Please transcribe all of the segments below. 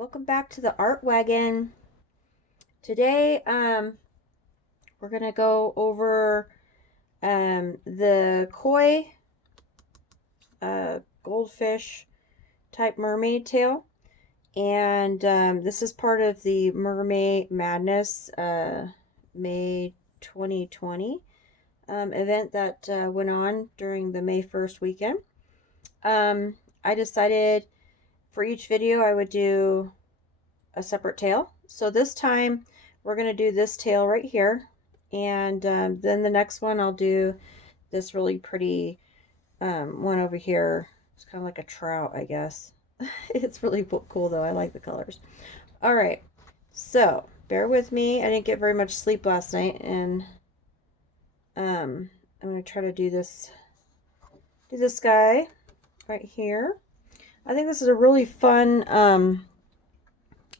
Welcome back to the Art Wagon. Today, we're gonna go over the koi goldfish type mermaid tail, and this is part of the Mermay Madness May 2020 event that went on during the May 1st weekend. I decided for each video I would do a separate tail. So this time we're going to do this tail right here, and then the next one I'll do this really pretty one over here. It's kind of like a trout, I guess. It's really cool though. I like the colors. All right, so bear with me. I didn't get very much sleep last night, and I'm going to try to do this guy right here. I think this is a really fun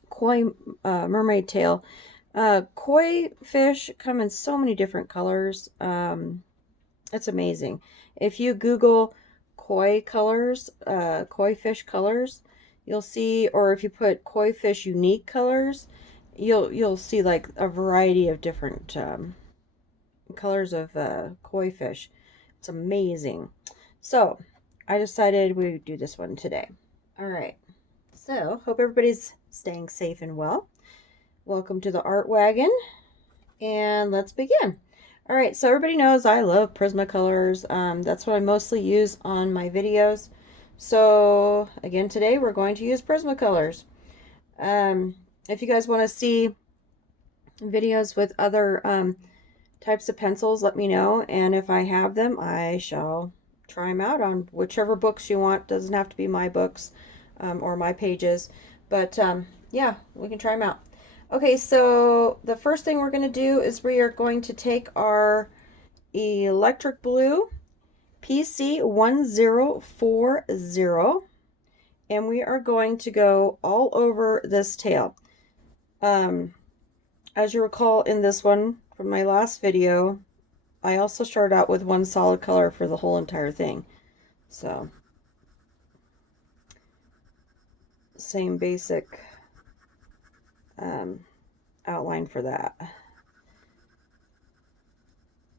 koi mermaid tail. Koi fish come in so many different colors. It's amazing. If you Google koi colors, koi fish colors, you'll see, or if you put koi fish unique colors, you'll see like a variety of different colors of koi fish. It's amazing. So I decided we would do this one today. All right. So hope everybody's staying safe and well. Welcome to the Art Wagon, and let's begin. All right, so everybody knows I love Prismacolors. That's what I mostly use on my videos. So again, today we're going to use Prismacolors. If you guys want to see videos with other types of pencils, let me know, and if I have them, I shall try them out on whichever books you want. Doesn't have to be my books or my pages, but yeah, we can try them out. Okay, so the first thing we're going to do is we are going to take our electric blue PC1040, and we are going to go all over this tail. As you recall in this one from my last video, I also started out with one solid color for the whole entire thing. So, same basic outline for that.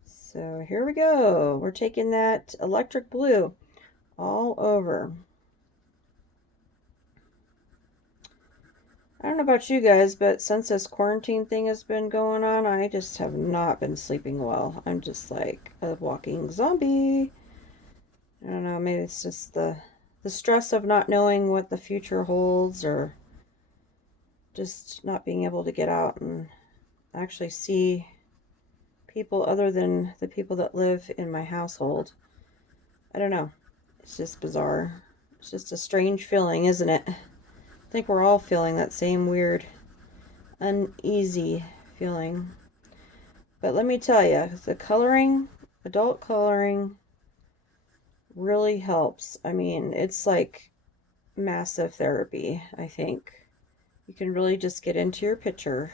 So here we go. We're taking that electric blue all over. I don't know about you guys, but since this quarantine thing has been going on, I just have not been sleeping well. I'm just like a walking zombie. I don't know, maybe it's just the stress of not knowing what the future holds, or just not being able to get out and actually see people other than the people that live in my household. I don't know. It's just bizarre. It's just a strange feeling, isn't it? I think we're all feeling that same weird, uneasy feeling. But let me tell you, the coloring, adult coloring, really helps. I mean, it's like massive therapy, I think. You can really just get into your picture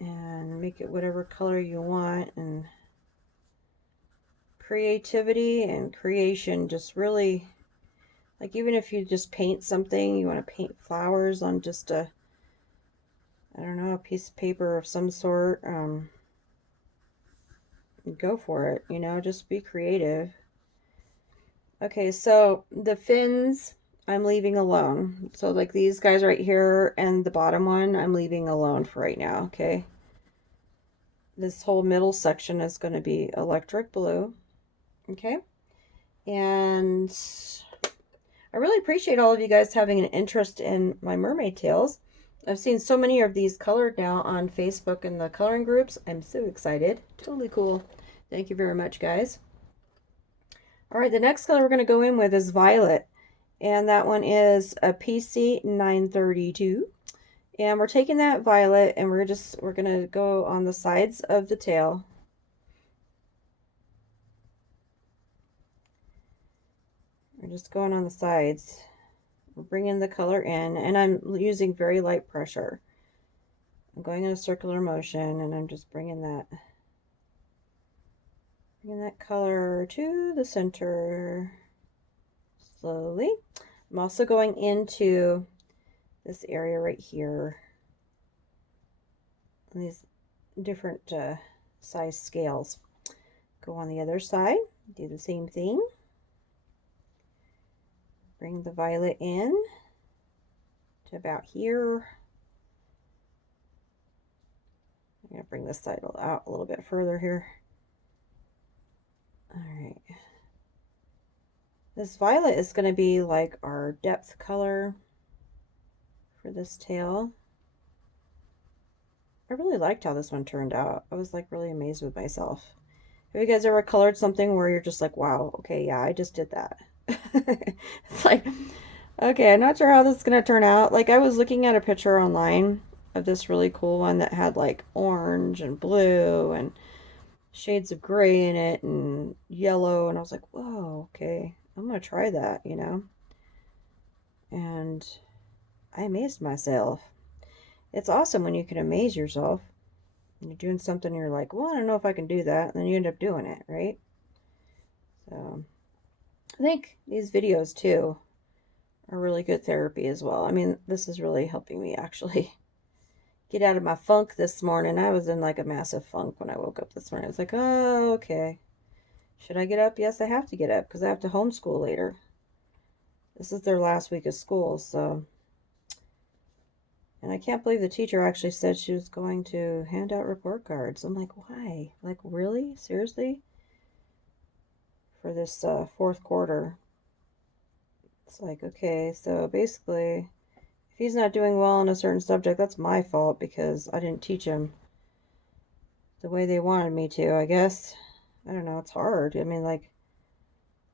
and make it whatever color you want, and creativity and creation just really, like, even if you just paint something, you want to paint flowers on just a, I don't know, a piece of paper of some sort, go for it, you know, just be creative. Okay, so the fins I'm leaving alone. So like these guys right here and the bottom one, I'm leaving alone for right now, okay? This whole middle section is going to be electric blue, okay? And I really appreciate all of you guys having an interest in my mermaid tails. I've seen so many of these colored now on Facebook and the coloring groups. I'm so excited. Totally cool. Thank you very much, guys. All right, the next color we're going to go in with is violet, and that one is a PC 932. And we're taking that violet, and we're going to go on the sides of the tail. We're just going on the sides. We're bringing the color in, and I'm using very light pressure. I'm going in a circular motion, and I'm just bringing that color to the center slowly. I'm also going into this area right here. And these different size scales. Go on the other side, do the same thing. Bring the violet in to about here. I'm going to bring this side out a little bit further here. All right. This violet is going to be like our depth color for this tail. I really liked how this one turned out. I was like really amazed with myself. Have you guys ever colored something where you're just like, wow, okay, yeah, I just did that. It's like, okay, I'm not sure how this is going to turn out. Like I was looking at a picture online of this really cool one that had like orange and blue and shades of gray in it and yellow. And I was like, whoa, okay, I'm going to try that, you know? And I amazed myself. It's awesome when you can amaze yourself. You're doing something, you're like, well, I don't know if I can do that. And then you end up doing it, right? So I think these videos too are really good therapy as well. I mean, this is really helping me actually get out of my funk this morning. I was in like a massive funk when I woke up this morning. I was like, oh, okay. Should I get up? Yes, I have to get up because I have to homeschool later. This is their last week of school, so. And I can't believe the teacher actually said she was going to hand out report cards. I'm like, why? Like, really? Seriously? For this fourth quarter. It's like, okay, so basically, if he's not doing well in a certain subject, that's my fault because I didn't teach him the way they wanted me to, I guess. I don't know, it's hard. I mean, like,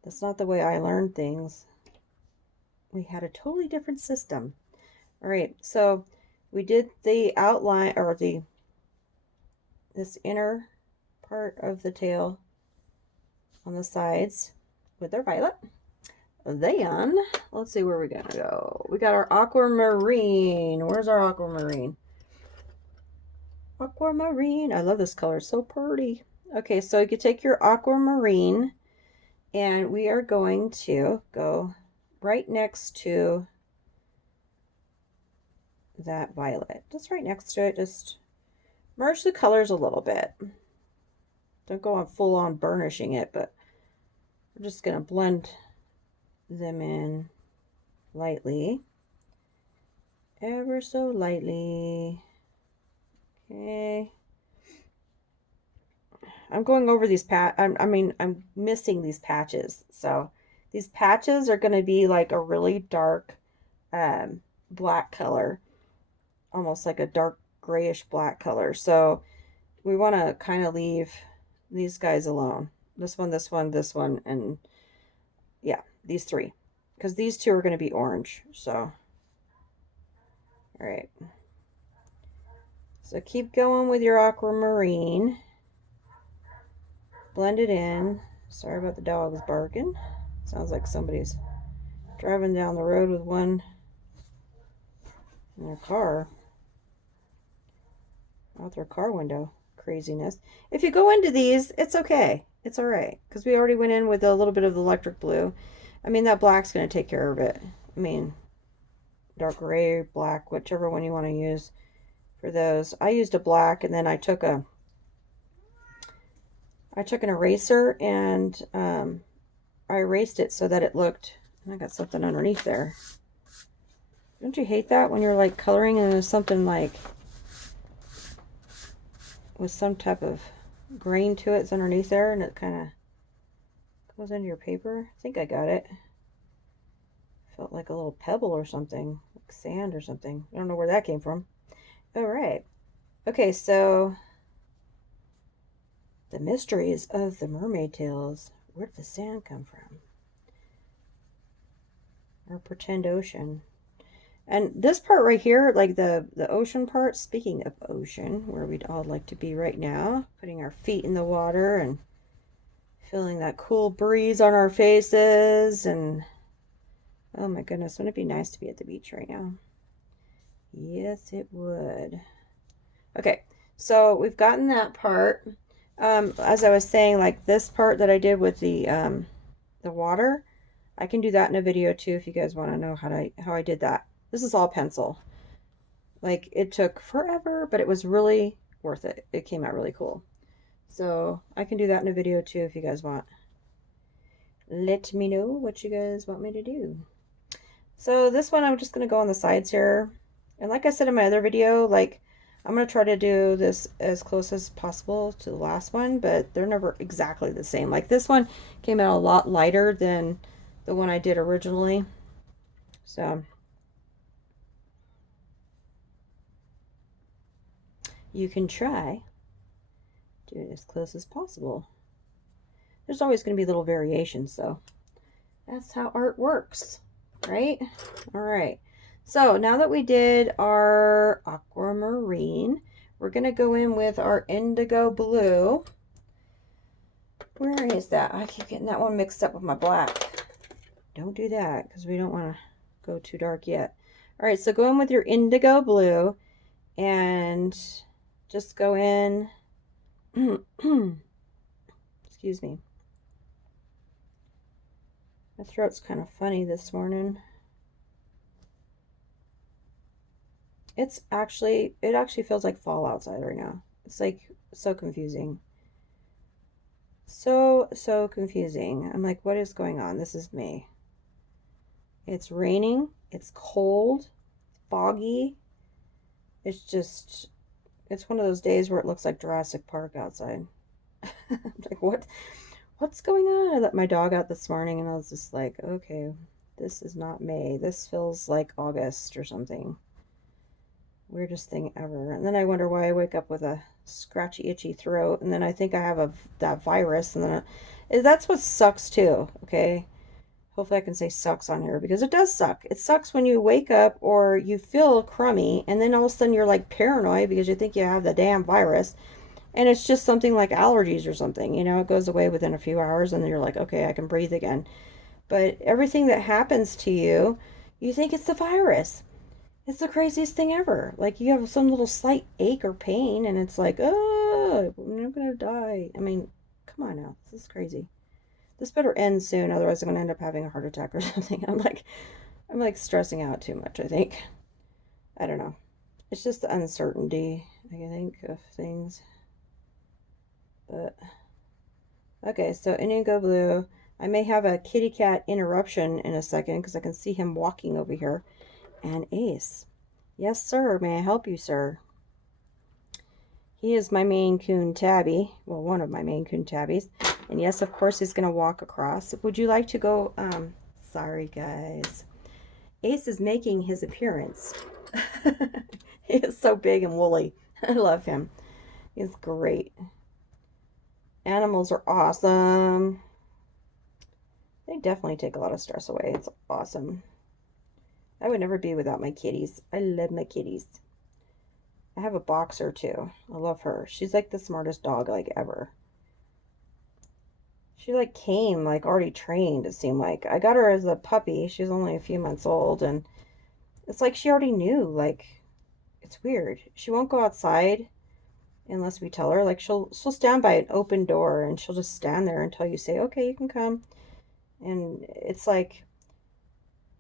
that's not the way I learned things. We had a totally different system. All right, so we did the outline, or this inner part of the tail on the sides with our violet. Then, let's see where we're going to go. We got our aquamarine. Where's our aquamarine? Aquamarine. I love this color. It's so pretty. Okay, so you can take your aquamarine, and we are going to go right next to that violet. Just right next to it. Just merge the colors a little bit. Don't go on full on burnishing it, but we're just going to blend them in lightly. Ever so lightly. Okay. I'm going over these I'm missing these patches. So these patches are going to be like a really dark black color. Almost like a dark grayish black color. So we want to kind of leave these guys alone. This one, this one, this one, and yeah, these three. Because these two are going to be orange. So, all right. So keep going with your aquamarine. Blend it in. Sorry about the dogs barking. Sounds like somebody's driving down the road with one in their car. Out their car window. Craziness. If you go into these, it's okay. It's all right. Because we already went in with a little bit of the electric blue. I mean, that black's going to take care of it. I mean, dark gray, black, whichever one you want to use for those. I used a black, and then I took an eraser, and I erased it so that it looked, and I got something underneath there. Don't you hate that when you're like coloring and there's something like with some type of grain to it, it's underneath there, and it kind of goes into your paper? I think I got it. Felt like a little pebble or something, like sand or something. I don't know where that came from. All right. Okay, so the mysteries of the mermaid tails. Where did the sand come from? Our pretend ocean. And this part right here, like the ocean part, speaking of ocean, where we'd all like to be right now, putting our feet in the water and feeling that cool breeze on our faces, and oh my goodness, wouldn't it be nice to be at the beach right now? Yes, it would. Okay, so we've gotten that part. As I was saying, like this part that I did with the water, I can do that in a video too if you guys want to know how I did that. This is all pencil. Like, it took forever, but it was really worth it. It came out really cool. So I can do that in a video too if you guys want. Let me know what you guys want me to do. So this one, I'm just going to go on the sides here. And like I said in my other video, like, I'm going to try to do this as close as possible to the last one, but they're never exactly the same. Like, this one came out a lot lighter than the one I did originally. So you can try do it as close as possible. There's always going to be little variations, though. That's how art works, right? All right. So now that we did our aquamarine, we're going to go in with our indigo blue. Where is that? I keep getting that one mixed up with my black. Don't do that because we don't want to go too dark yet. All right, so go in with your indigo blue and just go in. Excuse me. My throat's kind of funny this morning. It actually feels like fall outside right now. It's like so confusing. So confusing. I'm like, what is going on? This is May. It's raining. It's cold. Foggy. It's one of those days where it looks like Jurassic Park outside. I'm like, what's going on? I let my dog out this morning and I was just like, okay, this is not May. This feels like August or something. Weirdest thing ever. And then I wonder why I wake up with a scratchy, itchy throat, and then I think I have that virus, and then that's what sucks too. Okay, hopefully I can say sucks on here because it does suck. It sucks when you wake up or you feel crummy, and then all of a sudden you're like paranoid because you think you have the damn virus, and it's just something like allergies or something. You know, it goes away within a few hours, and then you're like, okay, I can breathe again. But everything that happens to you, you think it's the virus. It's the craziest thing ever. Like, you have some little slight ache or pain, and it's like, oh, I'm gonna die. I mean, come on now. This is crazy. This better end soon, otherwise I'm gonna end up having a heart attack or something. I'm like stressing out too much, I think. I don't know. It's just the uncertainty, I think, of things. But, okay, so indigo blue. I may have a kitty cat interruption in a second because I can see him walking over here. And Ace. Yes, sir. May I help you, sir? He is my Maine Coon tabby. Well, one of my Maine Coon tabbies. And yes, of course, he's going to walk across. Would you like to go? Sorry, guys. Ace is making his appearance. He is so big and woolly. I love him. He's great. Animals are awesome. They definitely take a lot of stress away. It's awesome. I would never be without my kitties. I love my kitties. I have a boxer too. I love her. She's like the smartest dog like ever. She like came like already trained, it seemed like. I got her as a puppy. She's only a few months old, and it's like she already knew. Like, it's weird. She won't go outside unless we tell her. Like, she'll stand by an open door and she'll just stand there until you say, okay, you can come. And it's like,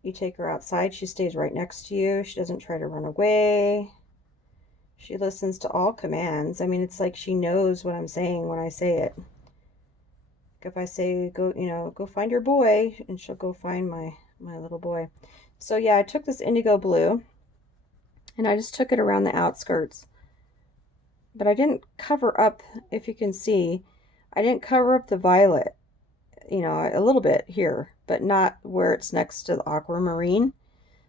you take her outside, she stays right next to you. She doesn't try to run away. She listens to all commands. I mean, it's like she knows what I'm saying when I say it. If I say, go, go find your boy, and she'll go find my little boy. So yeah, I took this indigo blue, and I just took it around the outskirts. But I didn't cover up, if you can see, I didn't cover up the violet. A little bit here, but not where it's next to the aquamarine.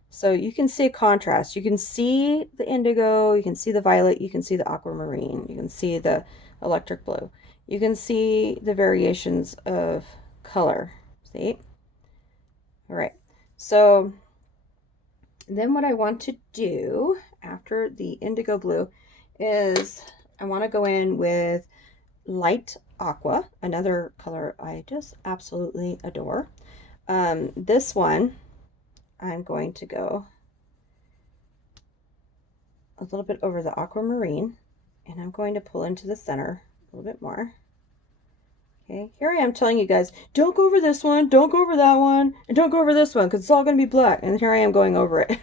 So you can see a contrast. You can see the indigo, you can see the violet, you can see the aquamarine, you can see the electric blue. You can see the variations of color. See? All right. So then what I want to do after the indigo blue is I want to go in with light aqua, another color I just absolutely adore. This one, I'm going to go a little bit over the aquamarine, and I'm going to pull into the center a little bit more. Okay, here I am telling you guys, don't go over this one, don't go over that one, and don't go over this one, because it's all going to be black. And here I am going over it.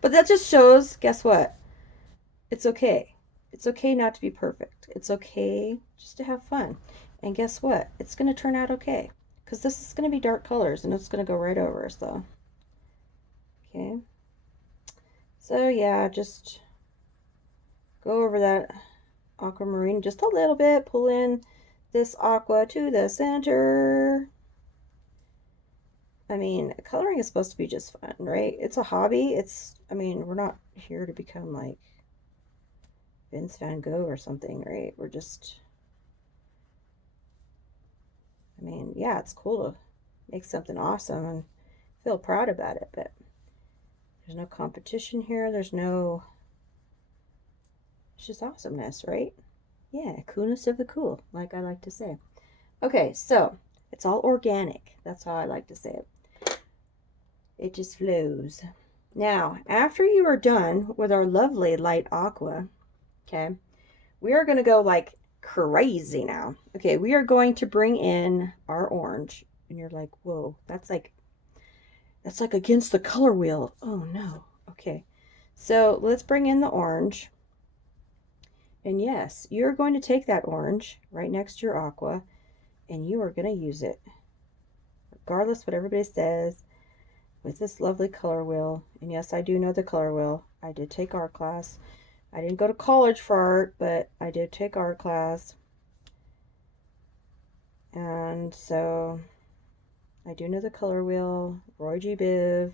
But that just shows, guess what? It's okay. It's okay not to be perfect. It's okay just to have fun. And guess what? It's going to turn out okay. Because this is going to be dark colors, and it's going to go right over us, though. Okay. So, yeah, just go over that aquamarine just a little bit. Pull in this aqua to the center. I mean, coloring is supposed to be just fun, right? It's a hobby. I mean, we're not here to become like Vince Van Gogh or something, right? We're just, I mean, yeah, it's cool to make something awesome and feel proud about it, but there's no competition here. It's just awesomeness, right? Yeah, coolness of the cool, like I like to say. Okay, so it's all organic. That's how I like to say it. It just flows. Now, after you are done with our lovely light aqua, okay, we are going to go like crazy now. Okay, we are going to bring in our orange. And you're like, whoa, that's like against the color wheel. Oh no. Okay, so let's bring in the orange. And yes, you're going to take that orange right next to your aqua and you are going to use it, regardless what everybody says, with this lovely color wheel. And yes, I do know the color wheel. I did take art class. I didn't go to college for art, but I did take art class. And so I do know the color wheel. Roy G. Biv.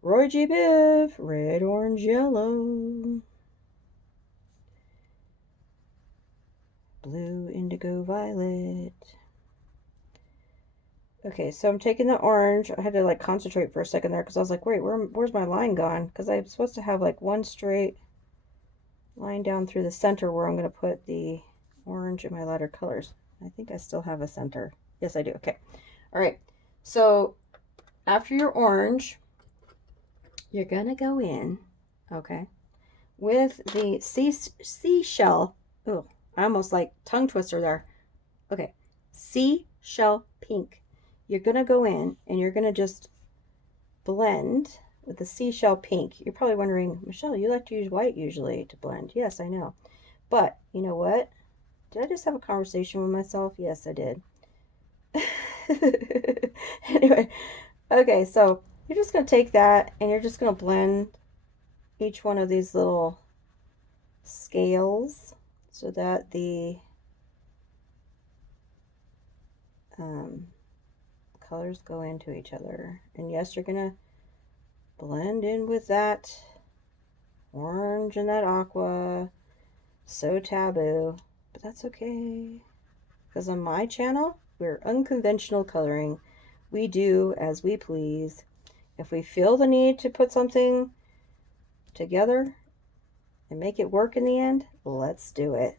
Roy G. Biv. Red, orange, yellow. Blue, indigo, violet. Okay, so I'm taking the orange. I had to like concentrate for a second there because I was like, wait, where's my line gone? Because I'm supposed to have like one straight line down through the center where I'm going to put the orange in my lighter colors. I think I still have a center. Yes, I do. Okay. All right. So after your orange, you're going to go in, okay, with the seashell. Oh, I almost like tongue twister there. Okay. Seashell pink. You're going to go in and you're going to just blend with the seashell pink. You're probably wondering, Michelle, you like to use white usually to blend. Yes, I know. But you know what? Did I just have a conversation with myself? Yes, I did. Anyway, okay, so you're just going to take that and you're just going to blend each one of these little scales so that the colors go into each other. And yes, you're going to blend in with that orange and that aqua. So taboo, but that's okay. Because on my channel, we're unconventional coloring. We do as we please. If we feel the need to put something together and make it work in the end, let's do it.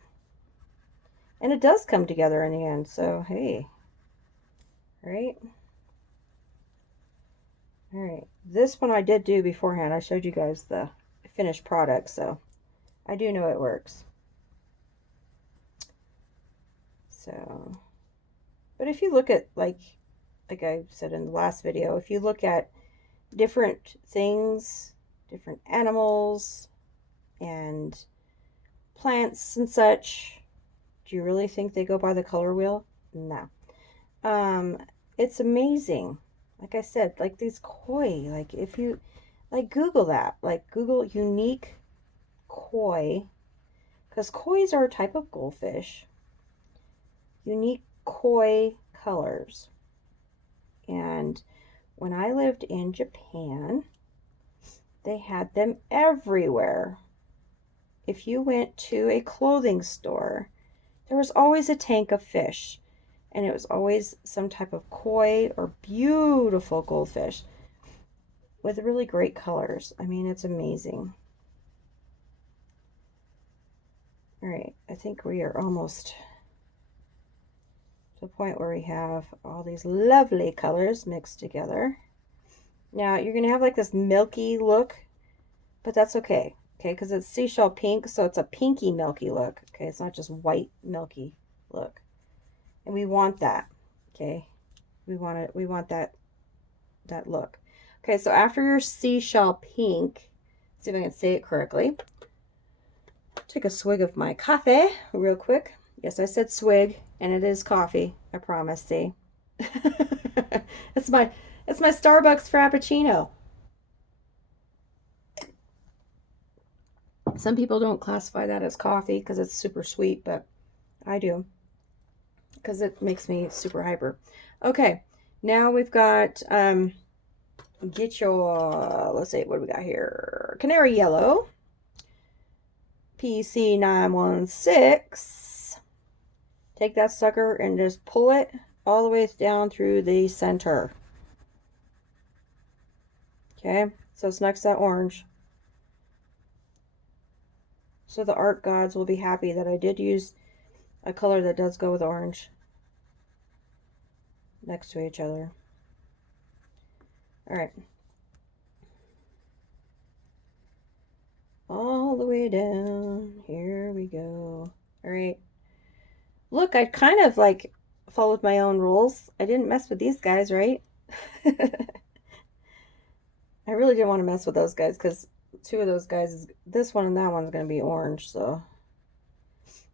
And it does come together in the end, so hey. Right? Alright, this one I did do beforehand. I showed you guys the finished product, so I do know it works. So, but if you look at, like I said in the last video, if you look at different things, different animals and plants and such, do you really think they go by the color wheel? No. It's amazing. Like I said, like these koi, like if you, like Google that, like Google unique koi, because kois are a type of goldfish. Unique koi colors. And when I lived in Japan, they had them everywhere. If you went to a clothing store, there was always a tank of fish. And it was always some type of koi or beautiful goldfish with really great colors. I mean, it's amazing. All right, I think we are almost to the point where we have all these lovely colors mixed together. Now, you're going to have like this milky look, but that's okay. Okay, because it's seashell pink, so it's a pinky milky look. Okay, it's not just white milky look. And we want that. Okay. We want that look. Okay, so after your seashell pink, see if I can say it correctly. Take a swig of my coffee real quick. Yes, I said swig, and it is coffee. I promise. See, it's my Starbucks Frappuccino. Some people don't classify that as coffee because it's super sweet, but I do because it makes me super hyper. Okay, now we've got get your, let's see, what do we got here? Canary yellow. PC916. Take that sucker and just pull it all the way down through the center. Okay, so it's next to that orange. So the art gods will be happy that I did use a color that does go with orange next to each other. All right. All the way down. Here we go. All right. Look, I kind of like followed my own rules. I didn't mess with these guys, right? I really didn't want to mess with those guys because two of those guys, this one and that one's going to be orange, so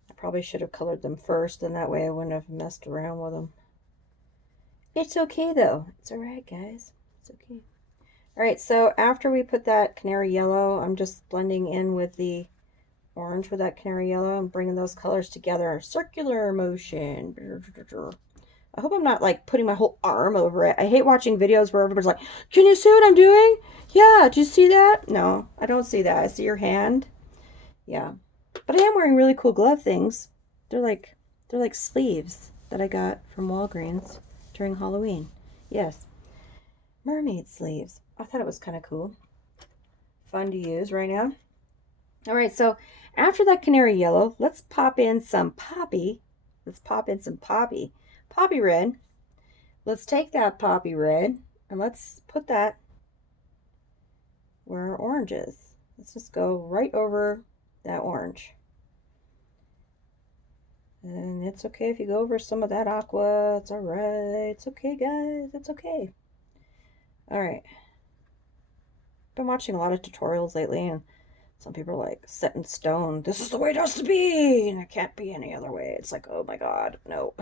I probably should have colored them first, and that way I wouldn't have messed around with them. It's okay, though. It's all right, guys. It's okay. All right, so after we put that canary yellow, I'm just blending in with the orange with that canary yellow and bringing those colors together. Circular motion. I hope I'm not like putting my whole arm over it. I hate watching videos where everybody's like, can you see what I'm doing? Yeah, do you see that? No, I don't see that. I see your hand. Yeah. But I am wearing really cool glove things. They're like sleeves that I got from Walgreens during Halloween. Yes. Mermaid sleeves. I thought it was kind of cool. Fun to use right now. All right, so after that canary yellow, let's pop in some poppy. Let's pop in some poppy. Poppy red. Let's take that poppy red and let's put that where our orange is. Let's just go right over that orange. And it's okay if you go over some of that aqua. It's all right. It's okay, guys. It's okay. All right. Been watching a lot of tutorials lately, and some people are like, set in stone. This is the way it has to be, and it can't be any other way. It's like, oh my God, no.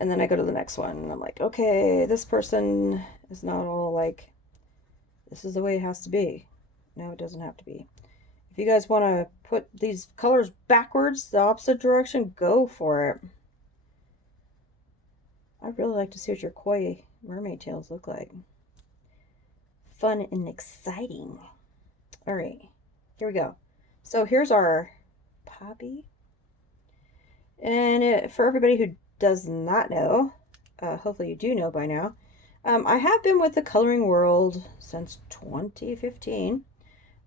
And then I go to the next one, and I'm like, okay, this person is not all like, this is the way it has to be. No, it doesn't have to be. If you guys want to put these colors backwards, the opposite direction, go for it. I'd really like to see what your koi mermaid tails look like. Fun and exciting. All right, here we go. So here's our poppy. And for everybody who does not know, hopefully you do know by now, I have been with the coloring world since 2015.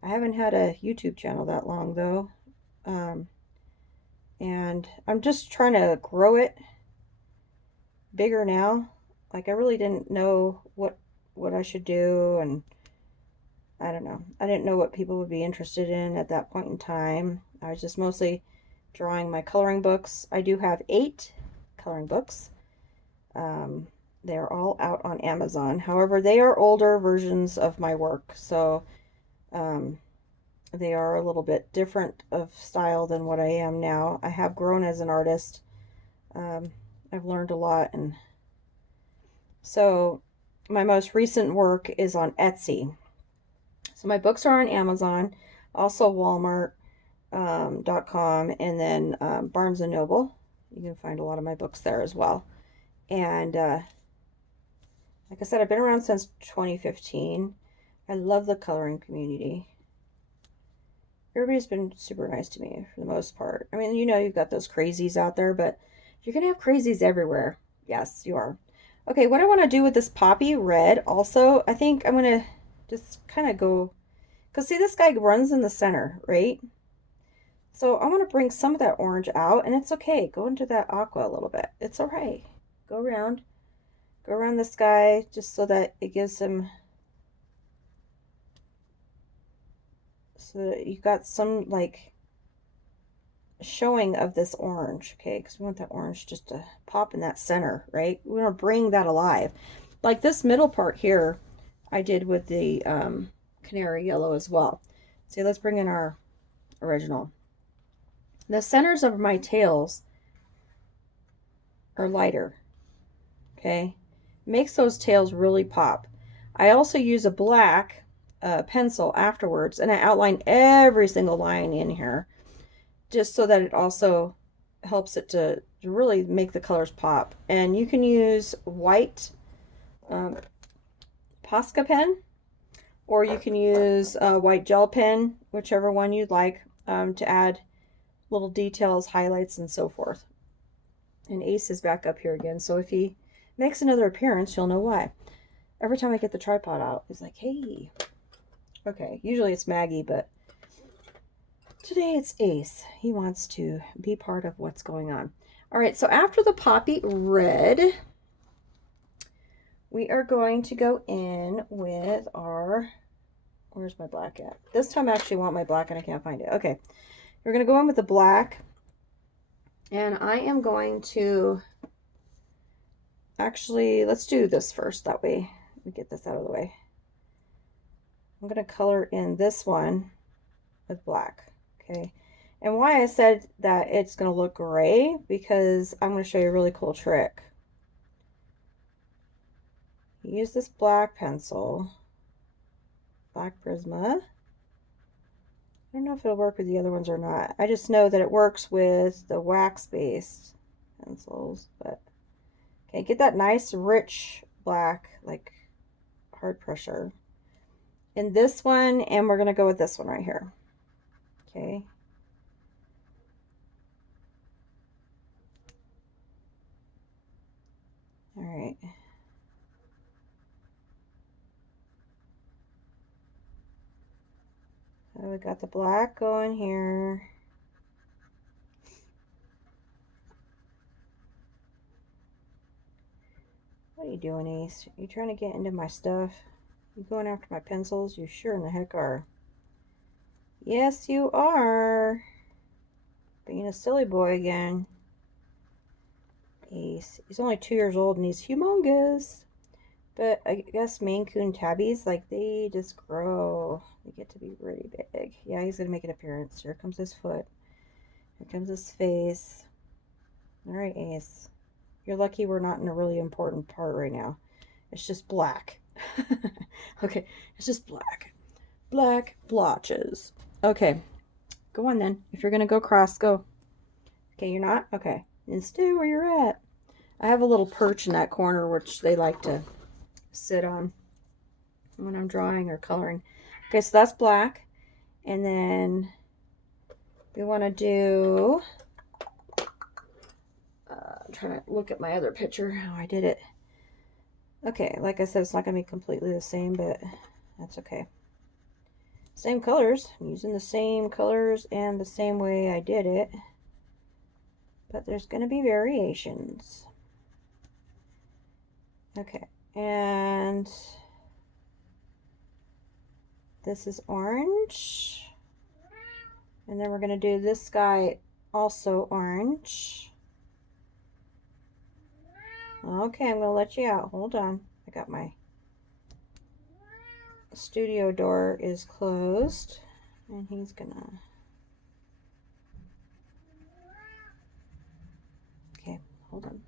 I haven't had a YouTube channel that long though, and I'm just trying to grow it bigger now. Like I really didn't know what I should do, and I don't know. I didn't know what people would be interested in at that point in time. I was just mostly drawing my coloring books. I do have 8 coloring books. They're all out on Amazon. However, they are older versions of my work, so they are a little bit different of style than what I am now. I have grown as an artist. I've learned a lot, and so my most recent work is on Etsy. So my books are on Amazon, also Walmart.com, and then Barnes & Noble. You can find a lot of my books there as well. And like I said, I've been around since 2015. I love the coloring community. Everybody's been super nice to me for the most part. I mean, you know, you've got those crazies out there, but you're going to have crazies everywhere. Yes, you are. Okay, what I want to do with this poppy red also, I think I'm going to just kind of go, because see, this guy runs in the center, right? So I want to bring some of that orange out, and it's okay. Go into that aqua a little bit. It's all right. Go around this guy just so that it gives him, so that you've got some like showing of this orange, okay? Because we want that orange just to pop in that center, right? We want to bring that alive. Like this middle part here, I did with the canary yellow as well. See, let's bring in our original. The centers of my tails are lighter, okay? Makes those tails really pop. I also use a black pencil afterwards, and I outline every single line in here, just so that it also helps it to really make the colors pop. And you can use white Posca pen, or you can use a white gel pen, whichever one you'd like, to add little details, highlights, and so forth. And Ace is back up here again, so if he makes another appearance, you'll know why. Every time I get the tripod out, he's like, hey. Okay, usually it's Maggie, but today it's Ace. He wants to be part of what's going on. All right, so after the poppy red, we are going to go in with our, where's my black at? This time I actually want my black and I can't find it. Okay, we're going to go in with the black, and I am going to, actually, let's do this first. That way we get this out of the way. I'm going to color in this one with black, okay? And why I said that it's going to look gray, because I'm going to show you a really cool trick. Use this black pencil, black Prisma. I don't know if it'll work with the other ones or not. I just know that it works with the wax-based pencils, but okay, get that nice rich black, like hard pressure in this one, and we're going to go with this one right here. Okay. All right. So we got the black going here. What are you doing, Ace? Are you trying to get into my stuff? You going after my pencils? You sure in the heck are. Yes, you are. Being a silly boy again. Ace. He's only 2 years old and he's humongous. But I guess Maine Coon tabbies, like, they just grow. They get to be really big. Yeah, he's going to make an appearance. Here comes his foot. Here comes his face. All right, Ace. You're lucky we're not in a really important part right now. It's just black. Okay, it's just black. Black blotches. Okay, go on then. If you're going to go cross, go. Okay, you're not? Okay. And stay where you're at. I have a little perch in that corner which they like to sit on when I'm drawing or coloring. Okay, so that's black. And then we want to do, I'm trying to look at my other picture, how I did it. Okay, like I said, it's not going to be completely the same, but that's okay. Same colors. I'm using the same colors and the same way I did it. But there's going to be variations. Okay, and this is orange. And then we're going to do this guy also orange. Okay, I'm going to let you out. Hold on. I got my studio door is closed. And he's going to... Okay, hold on.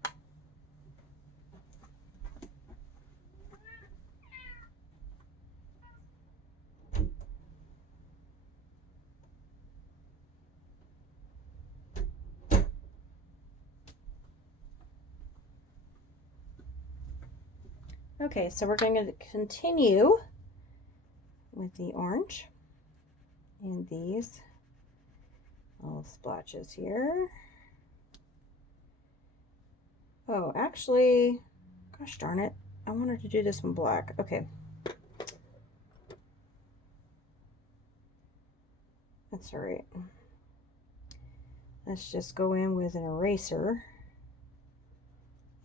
Okay, so we're going to continue with the orange and these little splotches here. Oh, actually, gosh darn it, I wanted to do this one black. Okay. That's all right. Let's just go in with an eraser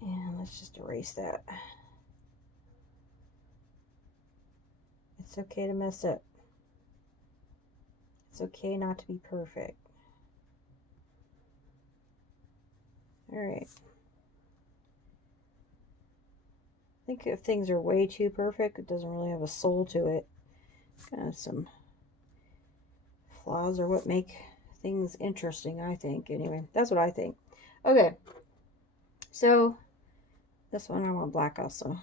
and let's just erase that. It's okay to mess up. It's okay not to be perfect. Alright. I think if things are way too perfect, it doesn't really have a soul to it. Kind of some flaws are what make things interesting, I think. Anyway, that's what I think. Okay. So, this one I want black also.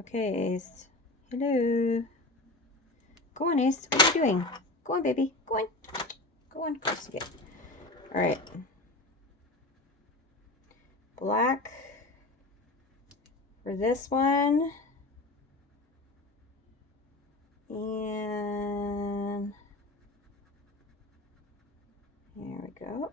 Okay, Ace. Hello. Go on, Ace. What are you doing? Go on, baby. Go on. Go on. Okay. Alright. Black for this one. And there we go.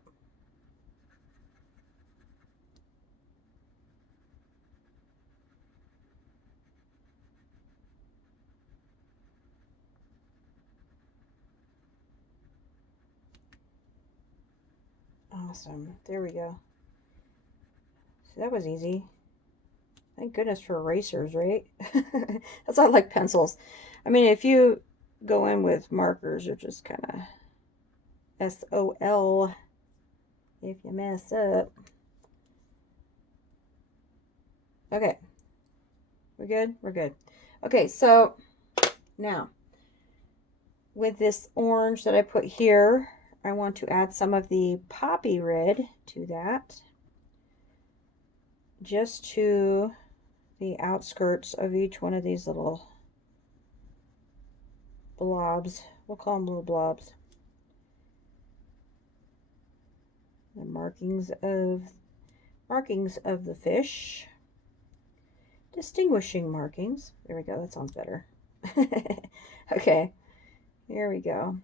Awesome. There we go. So that was easy. Thank goodness for erasers, right? That's why I like pencils. I mean, if you go in with markers, you're just kind of SOL if you mess up. Okay. We're good? We're good. Okay, so now with this orange that I put here, I want to add some of the poppy red to that, just to the outskirts of each one of these little blobs. We'll call them little blobs. The markings of the fish. Distinguishing markings. There we go. That sounds better. Okay. Here we go.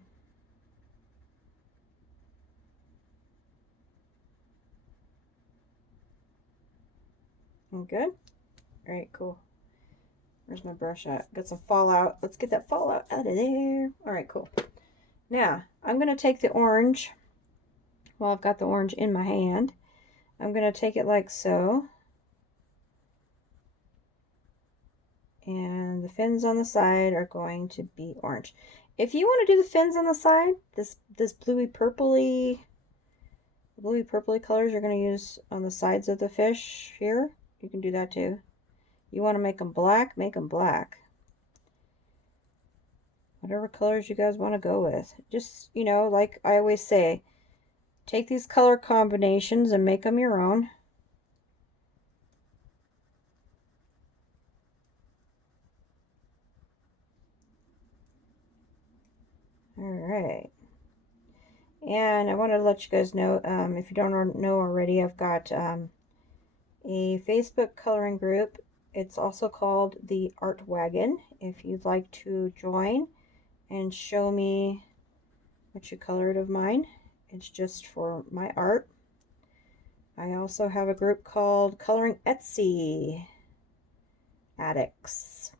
Good? Alright, cool. Where's my brush at? Got some fallout. Let's get that fallout out of there. Alright, cool. Now, I'm going to take the orange. Well, I've got the orange in my hand. I'm going to take it like so. And the fins on the side are going to be orange. If you want to do the fins on the side, this bluey purpley colors you're going to use on the sides of the fish here, you can do that too. You want to make them black, make them black. Whatever colors you guys want to go with. Just, you know, like I always say, take these color combinations and make them your own. Alright. And I wanted to let you guys know, if you don't know already, I've got a Facebook coloring group. It's also called the Art Wagon. If you'd like to join and show me what you colored of mine, it's just for my art. I also have a group called Coloring Etsy Addicts.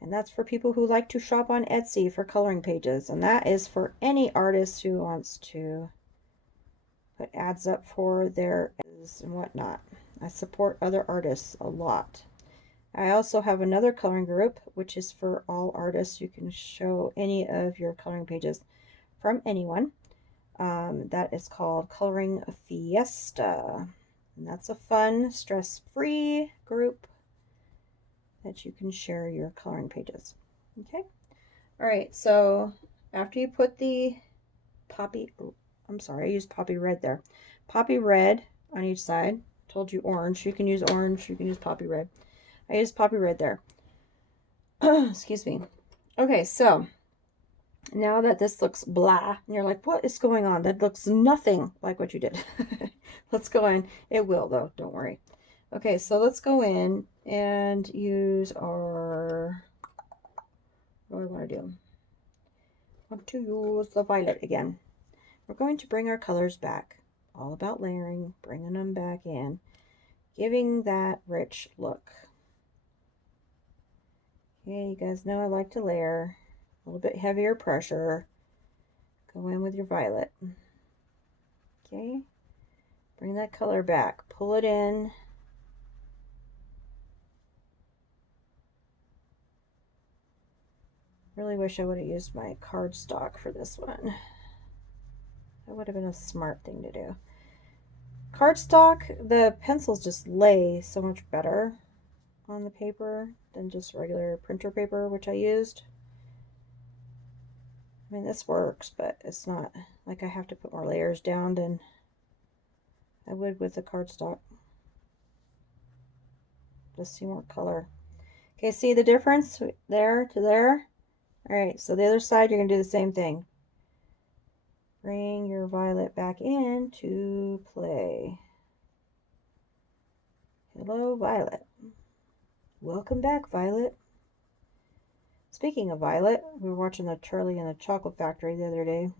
And that's for people who like to shop on Etsy for coloring pages. And that is for any artist who wants to put ads up for their ads and whatnot. I support other artists a lot. I also have another coloring group, which is for all artists. You can show any of your coloring pages from anyone. That is called Coloring Fiesta. And that's a fun, stress-free group that you can share your coloring pages. Okay? Alright, so after you put the poppy, I'm sorry, I used poppy red there. Poppy red on each side. Told you orange. You can use orange, you can use poppy red. I used poppy red there. Excuse me. Okay, so now that this looks blah, and you're like, what is going on? That looks nothing like what you did. Let's go in. It will, though. Don't worry. Okay, so let's go in and use our... What do I want to do? I want to use the violet again. We're going to bring our colors back. All about layering, bringing them back in, giving that rich look. Okay, you guys know I like to layer. A little bit heavier pressure. Go in with your violet. Okay, bring that color back. Pull it in. Really wish I would have used my cardstock for this one. That would have been a smart thing to do. Cardstock, the pencils just lay so much better on the paper than just regular printer paper, which I used. I mean, this works, but it's not like I have to put more layers down than I would with the cardstock. Just see more color. Okay, see the difference there to there? All right, so the other side, you're going to do the same thing. Bring your violet back into play. Hello, Violet. Welcome back, Violet. Speaking of Violet, we were watching the Charlie and the Chocolate Factory the other day.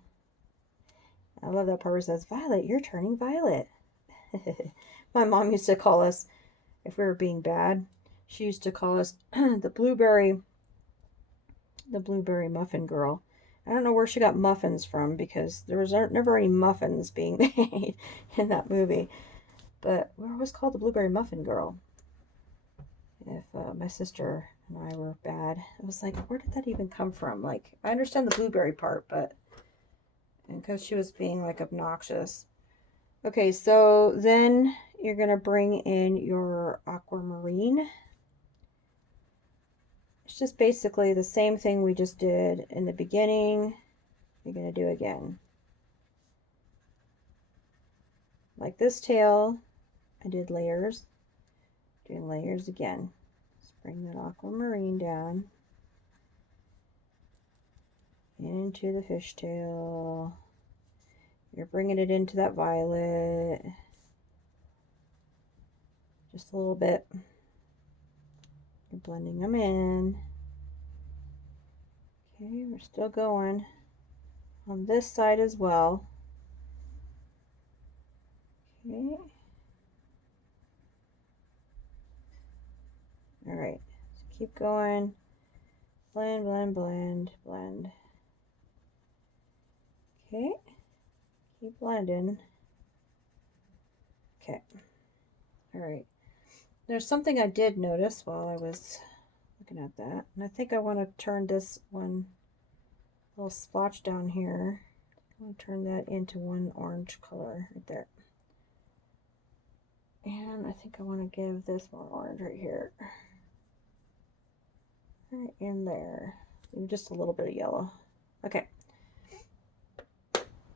I love that part where it says, Violet, you're turning violet. My mom used to call us, if we were being bad, she used to call us the blueberry muffin girl. I don't know where she got muffins from because there was never any muffins being made in that movie. But we were always called the blueberry muffin girl. If my sister and I were bad, it was like, where did that even come from? Like, I understand the blueberry part, but because she was being like obnoxious. Okay, so then you're going to bring in your aquamarine. It's just basically the same thing we just did in the beginning. You're going to do again. Like this tail, I did layers. Doing layers again. Let's bring that aquamarine down into the fishtail. You're bringing it into that violet. Just a little bit. You're blending them in. Okay, we're still going on this side as well. Okay. All right, so keep going. Blend, blend, blend, blend. Okay, keep blending. Okay, all right. There's something I did notice while I was looking at that, and I think I want to turn this one little splotch down here. I want to turn that into one orange color right there. And I think I want to give this more orange right here. Right in there. And just a little bit of yellow. Okay.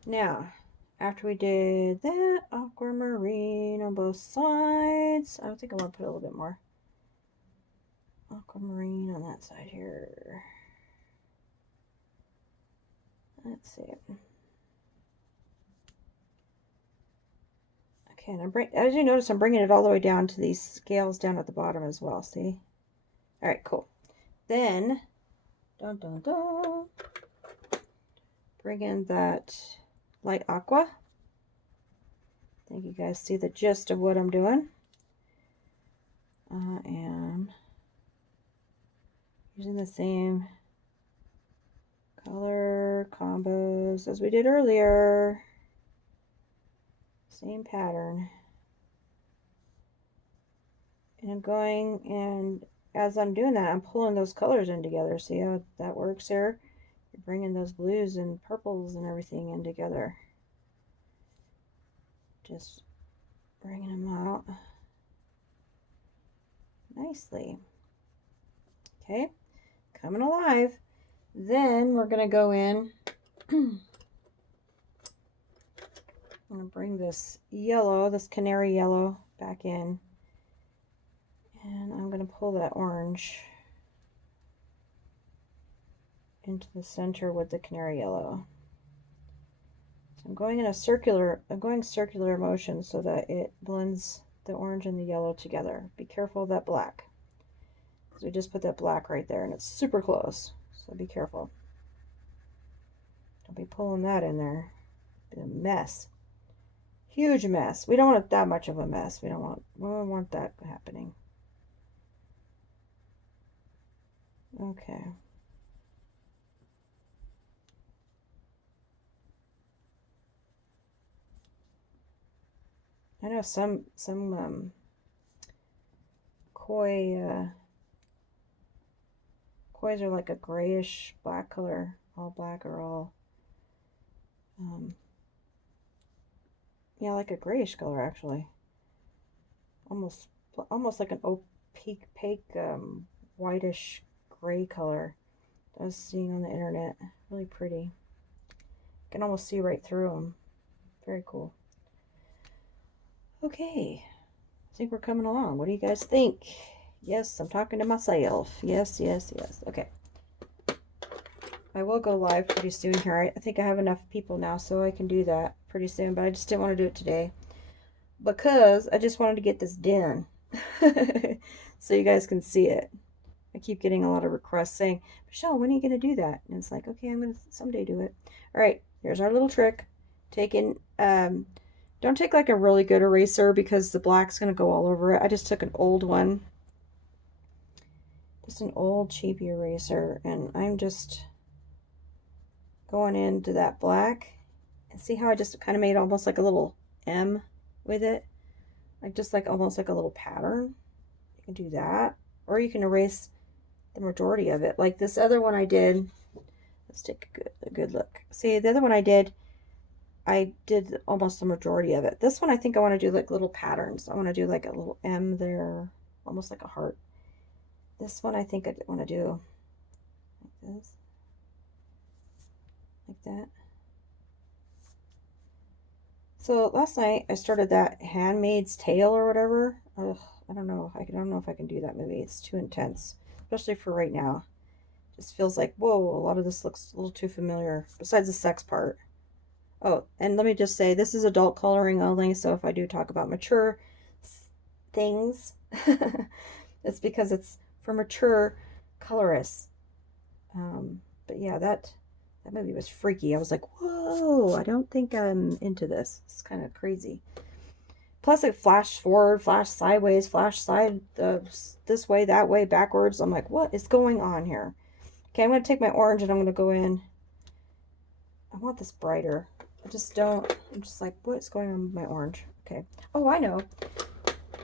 Now, after we did that aquamarine on both sides, I think I want to put a little bit more aquamarine on that side here. Let's see. Okay, and as you notice, I'm bringing it all the way down to these scales down at the bottom as well. See? All right, cool. Then, dun dun dun, bring in that light aqua. I think you guys see the gist of what I'm doing. I am using the same color combos as we did earlier. Same pattern. And I'm going, and as I'm doing that, I'm pulling those colors in together. See how that works there? You're bringing those blues and purples and everything in together. Just bringing them out nicely. Okay, coming alive. Then we're going to go in. I'm going to bring this yellow, this canary yellow, back in. And I'm going to pull that orange into the center with the canary yellow. So I'm going in a circular, circular motion so that it blends the orange and the yellow together. Be careful of that black. Because we just put that black right there and it's super close. So be careful. Don't be pulling that in there. It'll be a mess. Huge mess. We don't want that much of a mess. We don't want that happening. Okay. I know some kois are like a grayish black color, all black or all Yeah, like a grayish color actually. Almost almost like an opaque whitish gray color. I was seeing on the internet. Really pretty. You can almost see right through them. Very cool. Okay. I think we're coming along. What do you guys think? Yes, I'm talking to myself. Yes, yes, yes. Okay. I will go live pretty soon here. I think I have enough people now so I can do that pretty soon, but I just didn't want to do it today because I just wanted to get this done so you guys can see it. I keep getting a lot of requests saying, Michelle, when are you going to do that? And it's like, okay, I'm going to someday do it. All right, here's our little trick. Don't take like a really good eraser because the black's going to go all over it. I just took an old one. Just an old cheap eraser. And I'm just going into that black. And see how I just kind of made almost like a little M with it? Like just like almost like a little pattern. You can do that. Or you can erase the majority of it. Like this other one I did. Let's take a good look. See, the other one I did almost the majority of it. This one I think I want to do like little patterns. I want to do like a little M there, almost like a heart. This one I think I want to do like this, like that. So last night I started that Handmaid's Tale or whatever. Ugh, I don't know. I don't know if I can do that movie. It's too intense, especially for right now. Just feels like, whoa, a lot of this looks a little too familiar. Besides the sex part. Oh, and let me just say, this is adult coloring only, so if I do talk about mature things, it's because it's for mature colorists. But yeah, that movie was freaky. I was like, whoa, I don't think I'm into this. It's kind of crazy. Plus, it flashed forward, flashed sideways, flashed this way, that way, backwards. I'm like, what is going on here? Okay, I'm going to take my orange and I'm going to go in. I want this brighter. I'm just like, what's going on with my orange? Okay. Oh, I know.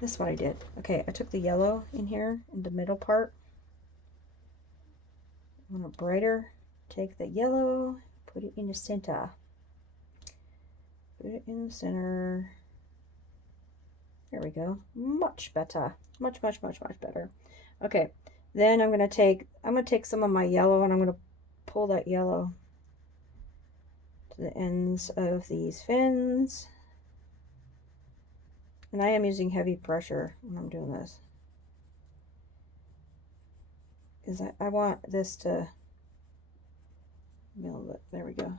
This is what I did. Okay, I took the yellow in here, in the middle part. I want a brighter. Take the yellow, put it in the center. Put it in the center. There we go. Much better. Much, much, much, much better. Okay, then I'm gonna take some of my yellow and I'm gonna pull that yellow to the ends of these fins. And I am using heavy pressure when I'm doing this. Because I want this to build it. There we go.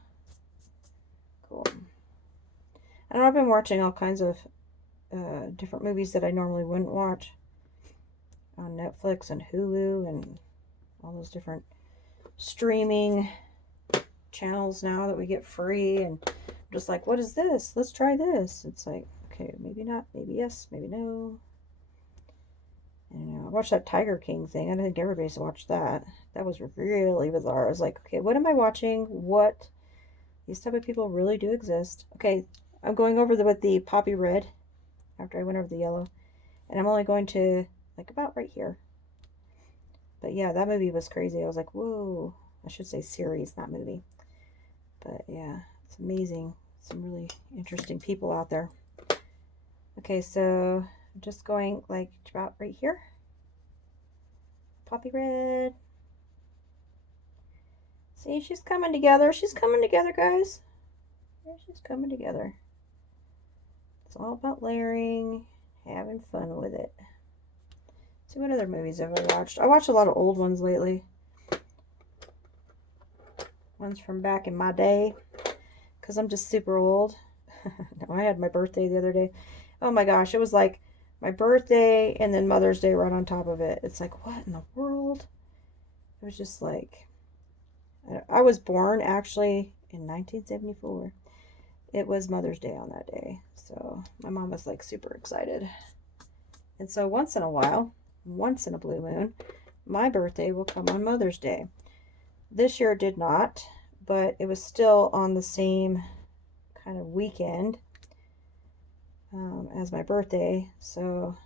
Cool. And I've been watching all kinds of different movies that I normally wouldn't watch on Netflix and Hulu and all those different streaming channels now that we get free. And I'm just like, what is this? Let's try this. It's like, okay, maybe not, maybe yes, maybe no. And I watched that Tiger King thing. I don't think everybody's watched that. That was really bizarre. I was like, okay, what am I watching? What? These type of people really do exist. Okay, I'm going over with the poppy red after I went over the yellow. And I'm only going to, like, about right here. But yeah, that movie was crazy. I was like, whoa. I should say series, not movie. But yeah, it's amazing. Some really interesting people out there. Okay, so I'm just going like about right here. Poppy red. See, she's coming together. She's coming together, guys. She's coming together. It's all about layering, having fun with it. See, what other movies have I watched? I watched a lot of old ones lately. Ones from back in my day. Because I'm just super old. No, I had my birthday the other day. Oh my gosh, it was like my birthday and then Mother's Day right on top of it. It's like, what in the world? It was just like, I was born actually in 1974. It was Mother's Day on that day. So my mom was like super excited. And so once in a while, once in a blue moon, my birthday will come on Mother's Day. This year it did not, but it was still on the same kind of weekend as my birthday. So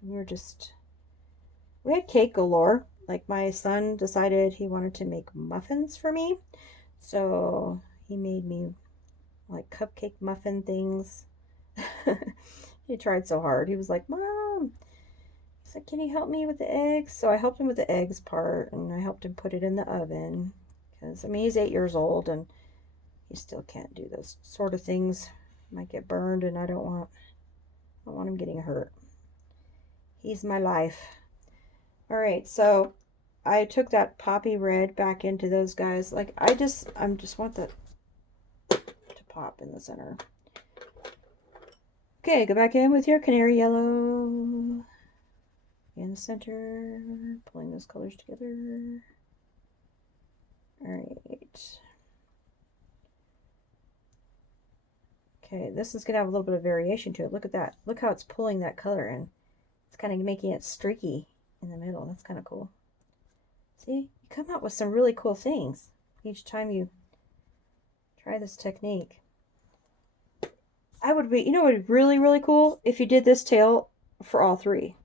we had cake galore. Like my son decided he wanted to make muffins for me. So he made me like cupcake muffin things. He tried so hard. He was like, Mom, he's like, can you help me with the eggs? So I helped him with the eggs part, and I helped him put it in the oven. Because, I mean, he's 8 years old, and he still can't do those sort of things. Might get burned, and I don't want him getting hurt. He's my life. All right, so I took that poppy red back into those guys. Like, I just want that to pop in the center. Okay, go back in with your canary yellow in the center, pulling those colors together. All right. Okay, this is gonna have a little bit of variation to it. Look at that. Look how it's pulling that color in. It's kind of making it streaky in the middle. That's kind of cool. See, you come out with some really cool things each time you try this technique. I would be, you know, it would be really, really cool if you did this tail for all three,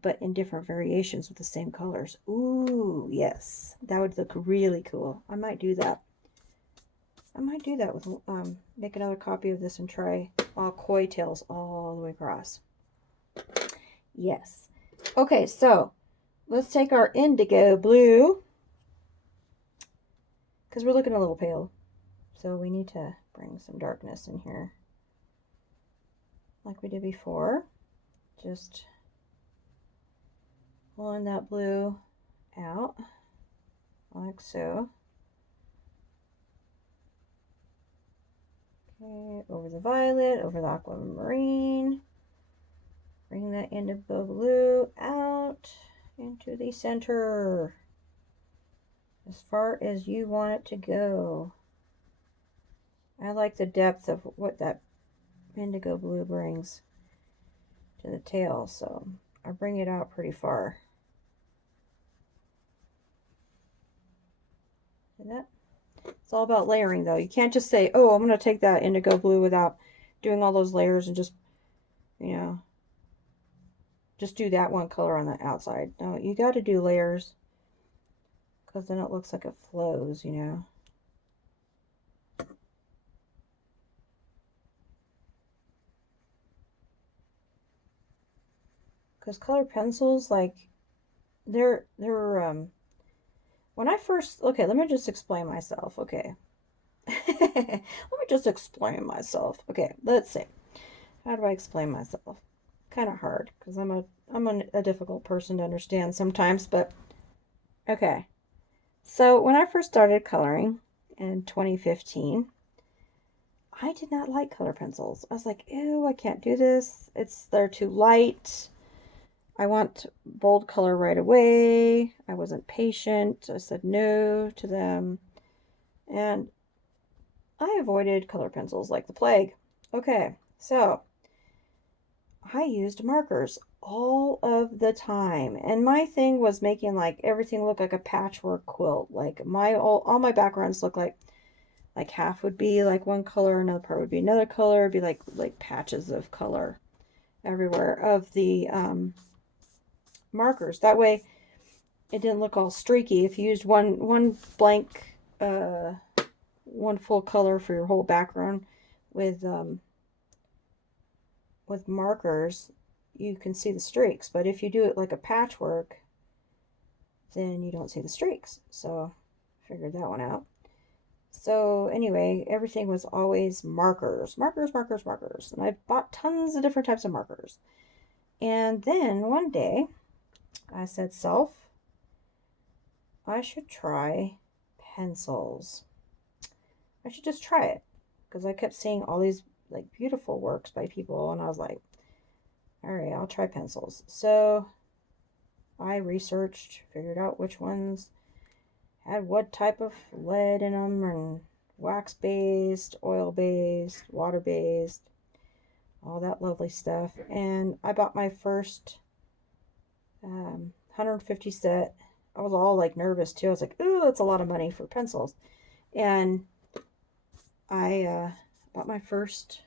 but in different variations with the same colors. Ooh, yes, that would look really cool. I might do that. I might do that with, make another copy of this and try all koi tails all the way across. Yes. Okay, so let's take our indigo blue, because we're looking a little pale. So we need to bring some darkness in here. Like we did before. Just pulling that blue out, like so. Okay, over the violet, over the aquamarine. Bring that indigo blue out into the center. As far as you want it to go. I like the depth of what that indigo blue brings to the tail, so I bring it out pretty far. See that? It's all about layering, though. You can't just say, oh, I'm going to take that indigo blue without doing all those layers and just, you know, just do that one color on the outside. No, you got to do layers, because then it looks like it flows, you know. Because color pencils, like, they're when I first, okay, let me just explain myself, okay. Let me just explain myself. Okay, let's see. How do I explain myself? Kind of hard, because I'm a difficult person to understand sometimes, but okay. So when I first started coloring in 2015, I did not like color pencils. I was like, ew, I can't do this. They're too light. I want bold color right away. I wasn't patient. I said no to them. And I avoided color pencils like the plague. Okay, so I used markers all of the time. And my thing was making like everything look like a patchwork quilt. Like all my backgrounds look like half would be like one color, another part would be another color. It'd be like patches of color everywhere of the markers. That way it didn't look all streaky. If you used one blank one full color for your whole background with markers, you can see the streaks. But if you do it like a patchwork, then you don't see the streaks. So I figured that one out. So anyway, everything was always markers, markers, markers, markers. And I bought tons of different types of markers. And then one day I said, self, I should try pencils. I should just try it, because I kept seeing all these like beautiful works by people, and I was like, all right, I'll try pencils. So I researched, figured out which ones had what type of lead in them, and wax-based, oil-based, water-based, all that lovely stuff. And I bought my first 150 set. I was all like nervous too. I was like, ooh, that's a lot of money for pencils. And I bought my first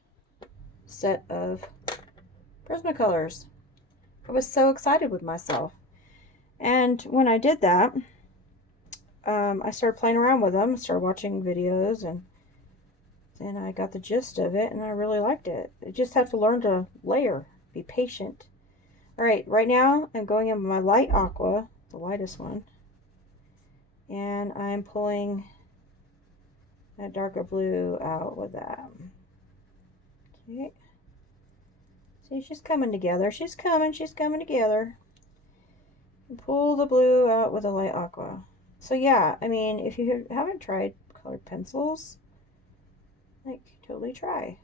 set of Prismacolors. I was so excited with myself. And when I did that, I started playing around with them, started watching videos, and And I got the gist of it, and I really liked it. You just have to learn to layer. Be patient. All right, right now I'm going in with my light aqua, the lightest one, and I'm pulling that darker blue out with that. Okay. See, she's coming together. She's coming together. And pull the blue out with a light aqua. So yeah, I mean, if you haven't tried colored pencils, like, totally try.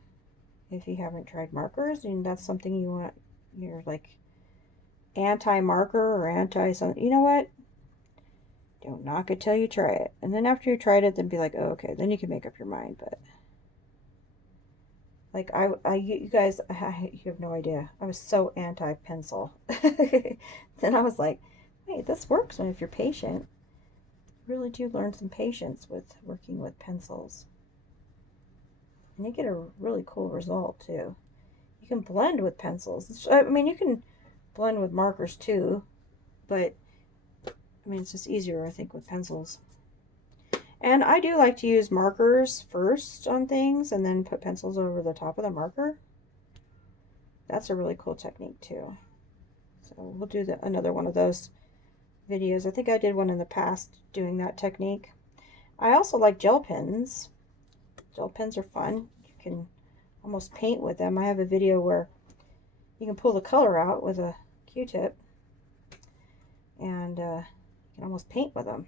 If you haven't tried markers and that's something you want, you're like anti-marker or anti-something, you know what? Don't knock it till you try it. And then after you tried it, then be like, oh, okay, then you can make up your mind. But like you guys, you have no idea. I was so anti-pencil. Then I was like, wait, this works if you're patient. You really do learn some patience with working with pencils. And you get a really cool result too. You can blend with pencils. I mean, you can blend with markers too, but I mean, it's just easier, I think, with pencils. And I do like to use markers first on things and then put pencils over the top of the marker. That's a really cool technique too. So we'll do another one of those videos. I think I did one in the past doing that technique. I also like gel pens. Gel pens are fun. You can almost paint with them. I have a video where you can pull the color out with a Q-tip and you can almost paint with them.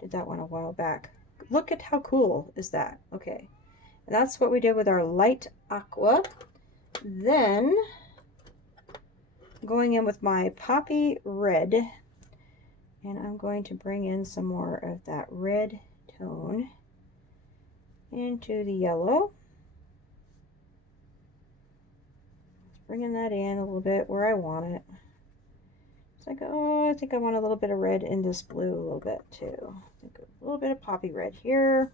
Did that one a while back. Look at how cool is that. Okay, and that's what we did with our light aqua. Then going in with my poppy red, and I'm going to bring in some more of that red tone into the yellow. Bringing that in a little bit where I want it. It's like, oh, I think I want a little bit of red in this blue a little bit too. I think a little bit of poppy red here.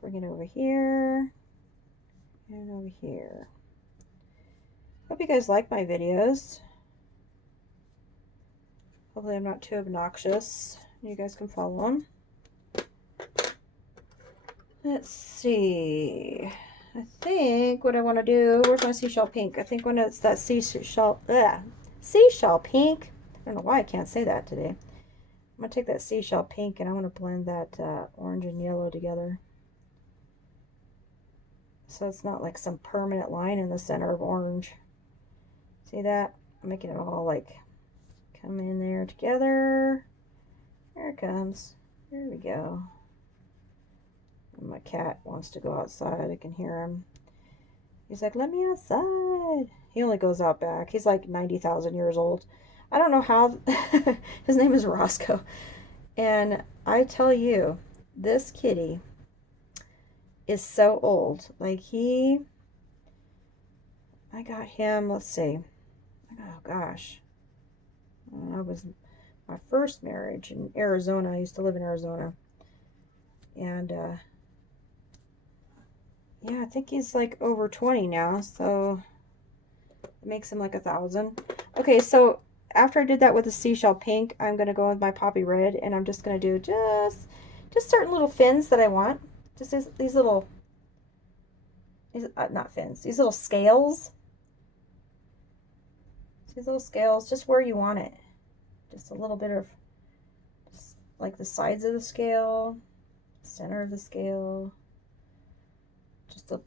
Bring it over here and over here. Hope you guys like my videos. Hopefully I'm not too obnoxious. You guys can follow them. Let's see. I think what I want to do, where's my seashell pink? I think when it's that seashell pink, I don't know why I can't say that today. I'm going to take that seashell pink and I want to blend that orange and yellow together. So it's not like some permanent line in the center of orange. See that? I'm making it all like come in there together. There it comes. There we go. My cat wants to go outside. I can hear him. He's like, let me outside. He only goes out back. He's like 90,000 years old. I don't know how. His name is Roscoe. And I tell you, this kitty is so old. Like I got him, let's see. Oh gosh. I was my first marriage in Arizona. I used to live in Arizona. And yeah, I think he's like over 20 now, so it makes him like 1,000. Okay, so after I did that with the seashell pink, I'm gonna go with my poppy red, and I'm just gonna do just certain little fins that I want. Just these little, not fins, these little scales. These little scales, just where you want it. Just a little bit of, just like the sides of the scale, center of the scale.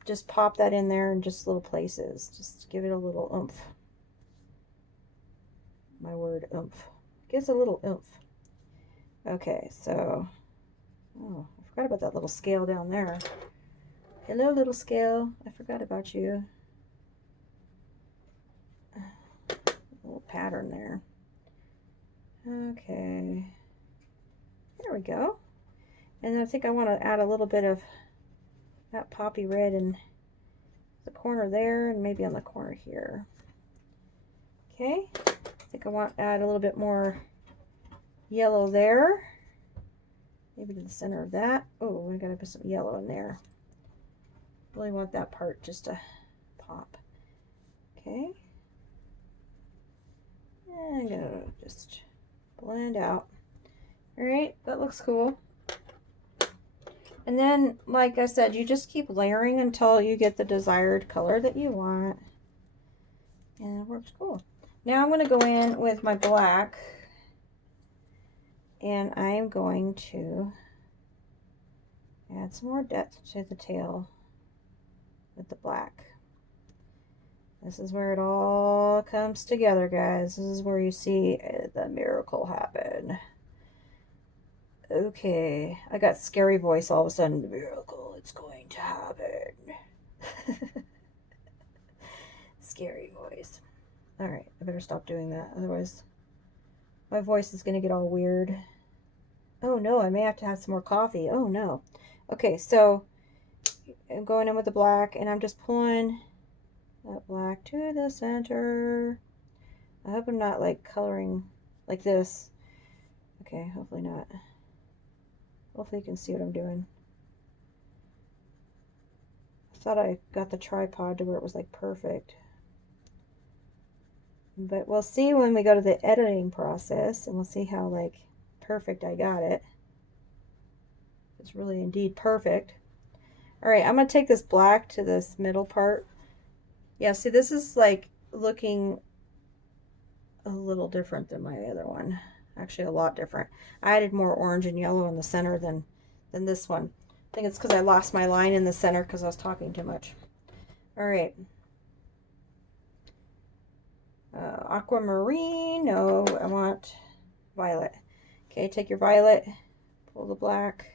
Just pop that in there in just little places. Just give it a little oomph. My word, oomph. Gives a little oomph. Okay, so, oh, I forgot about that little scale down there. Hello, little scale. I forgot about you. A little pattern there. Okay. There we go. And I think I want to add a little bit of that poppy red in the corner there and maybe on the corner here. Okay, I think I want to add a little bit more yellow there, maybe to the center of that. Oh, I gotta put some yellow in there. Really want that part just to pop. Okay, and I'm gonna just blend out. All right, that looks cool. And then, like I said, you just keep layering until you get the desired color that you want. And it works cool. Now I'm going to go in with my black. And I'm going to add some more depth to the tail with the black. This is where it all comes together, guys. This is where you see the miracle happen. Okay, I got scary voice all of a sudden. The miracle, it's going to happen. Scary voice. All right, I better stop doing that. Otherwise, my voice is going to get all weird. Oh no, I may have to have some more coffee. Oh no. Okay, so I'm going in with the black, and I'm just pulling that black to the center. I hope I'm not like coloring like this. Okay, hopefully not. Hopefully you can see what I'm doing. I thought I got the tripod to where it was like perfect. But we'll see when we go to the editing process, and we'll see how like perfect I got it. It's really indeed perfect. All right, I'm going to take this black to this middle part. Yeah, see, this is like looking a little different than my other one. Actually, a lot different. I added more orange and yellow in the center than this one. I think it's because I lost my line in the center because I was talking too much. All right. Aquamarine. No, I want violet. Okay, take your violet, pull the black.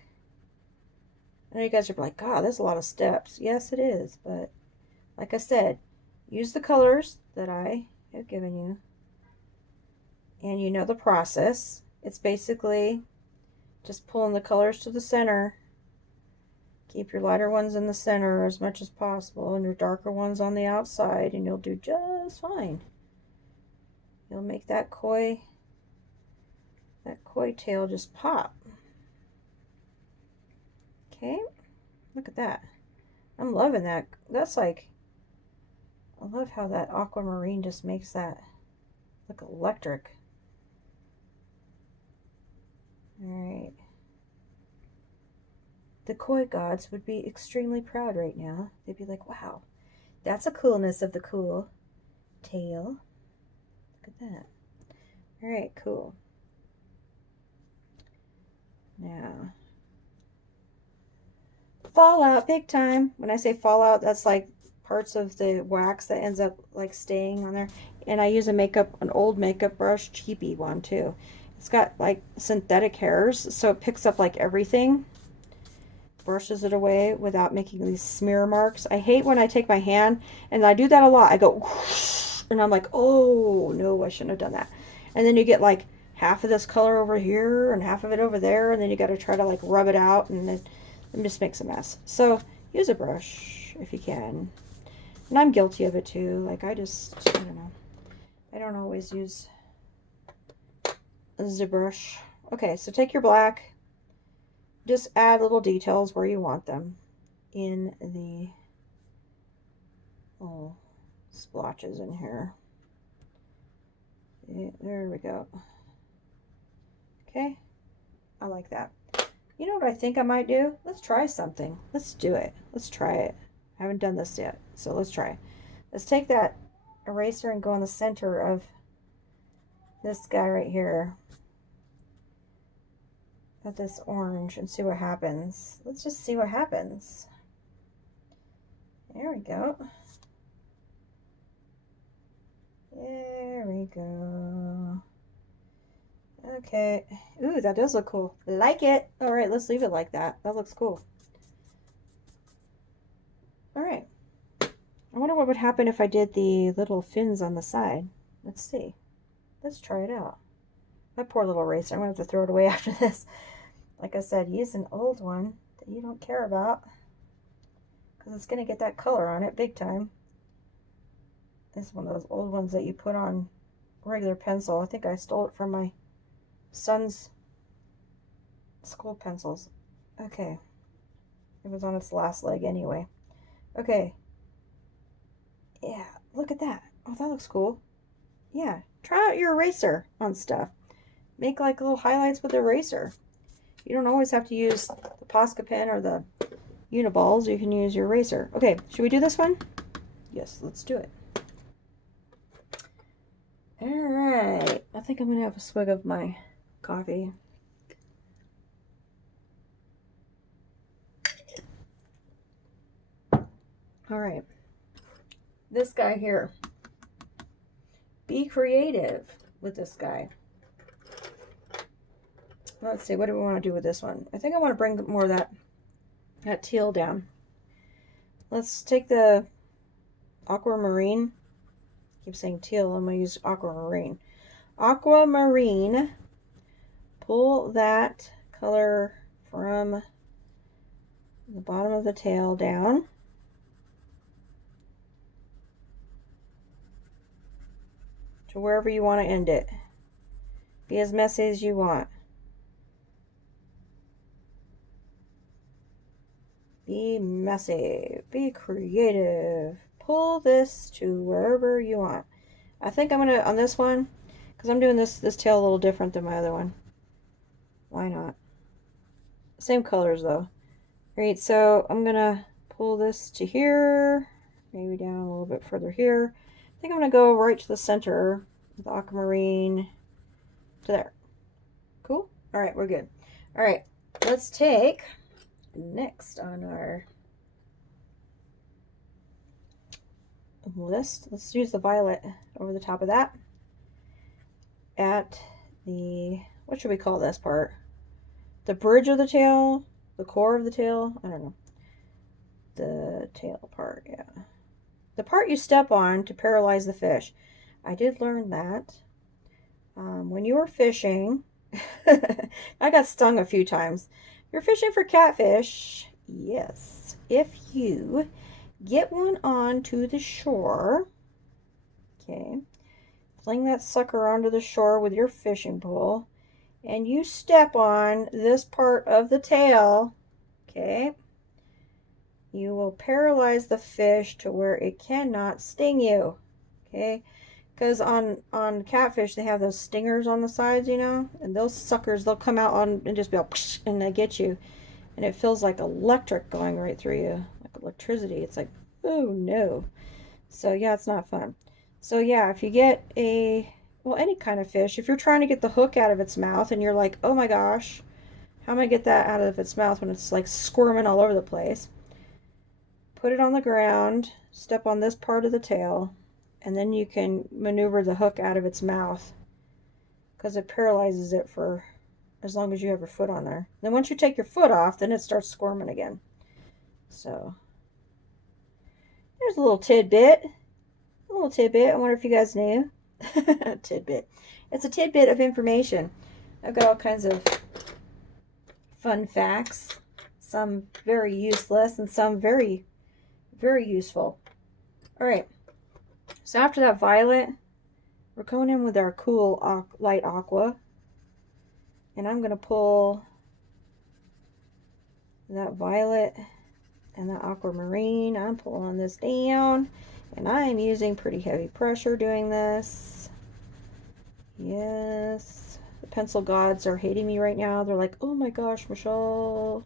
I know you guys are like, God, there's a lot of steps. Yes, it is. But like I said, use the colors that I have given you. And you know the process. It's basically just pulling the colors to the center. Keep your lighter ones in the center as much as possible and your darker ones on the outside, and you'll do just fine. You'll make that koi tail just pop. Okay, look at that. I'm loving that. That's like, I love how that aquamarine just makes that look electric. All right. The koi gods would be extremely proud right now. They'd be like, wow, that's a coolness of the cool tail. Look at that. All right, cool. Now, fallout, big time. When I say fallout, that's like parts of the wax that ends up like staying on there. And I use an old makeup brush, cheapy one too. It's got like synthetic hairs, so it picks up like everything. Brushes it away without making these smear marks. I hate when I take my hand, and I do that a lot. I go whoosh, and I'm like, oh no, I shouldn't have done that. And then you get like half of this color over here and half of it over there, and then you got to try to like rub it out, and it just makes a mess. So use a brush if you can. And I'm guilty of it too. Like I don't know. I don't always use the brush. Okay, so take your black. Just add little details where you want them in the little splotches in here. There we go. Okay, I like that. You know what I think I might do? Let's try something. Let's do it. Let's try it. I haven't done this yet, so let's try. Let's take that eraser and go in the center of this guy right here. At this orange and see what happens. Let's just see what happens. There we go. There we go. Okay. Ooh, that does look cool. Like it. All right, let's leave it like that. That looks cool. All right. I wonder what would happen if I did the little fins on the side. Let's see. Let's try it out. My poor little eraser. I'm going to have to throw it away after this. Like I said, use an old one that you don't care about, because it's going to get that color on it big time. This is one of those old ones that you put on regular pencil. I think I stole it from my son's school pencils. Okay. It was on its last leg anyway. Okay. Yeah, look at that. Oh, that looks cool. Yeah, try out your eraser on stuff. Make like little highlights with the eraser. You don't always have to use the Posca pen or the Uniballs. You can use your eraser. Okay, should we do this one? Yes, let's do it. All right. I think I'm going to have a swig of my coffee. All right. This guy here. Be creative with this guy. Let's see, what do we want to do with this one? I think I want to bring more of that teal down. Let's take the aquamarine. I keep saying teal, I'm going to use aquamarine. Aquamarine, pull that color from the bottom of the tail down. To wherever you want to end it. Be as messy as you want. Be messy. Be creative. Pull this to wherever you want. I think I'm going to, on this one, because I'm doing this tail a little different than my other one. Why not? Same colors though. Alright, so I'm going to pull this to here. Maybe down a little bit further here. I think I'm going to go right to the center with the aquamarine to there. Cool? Alright, we're good. Alright, let's take next on our list. Let's use the violet over the top of that. At the, what should we call this part? The bridge of the tail? The core of the tail? I don't know. The tail part, yeah. The part you step on to paralyze the fish. I did learn that. When you were fishing, I got stung a few times. You're fishing for catfish. Yes. If you get one onto the shore, okay, fling that sucker onto the shore with your fishing pole, and you step on this part of the tail, okay, you will paralyze the fish to where it cannot sting you, okay? Because on catfish, they have those stingers on the sides, you know? And those suckers, they'll come out on and just be like, and they get you. And it feels like electric going right through you. Like electricity. It's like, oh no. So yeah, it's not fun. So yeah, if you get a, well, any kind of fish, if you're trying to get the hook out of its mouth and you're like, oh my gosh, how am I get that out of its mouth when it's like squirming all over the place? Put it on the ground, step on this part of the tail, and then you can maneuver the hook out of its mouth because it paralyzes it for as long as you have your foot on there. Then once you take your foot off, then it starts squirming again. So there's a little tidbit. A little tidbit. I wonder if you guys knew. Tidbit. It's a tidbit of information. I've got all kinds of fun facts. Some very useless and some very, very useful. All right. So after that violet, we're going in with our cool light aqua. And I'm going to pull that violet and that aquamarine. I'm pulling this down. And I'm using pretty heavy pressure doing this. Yes. The pencil gods are hating me right now. They're like, oh my gosh, Michelle,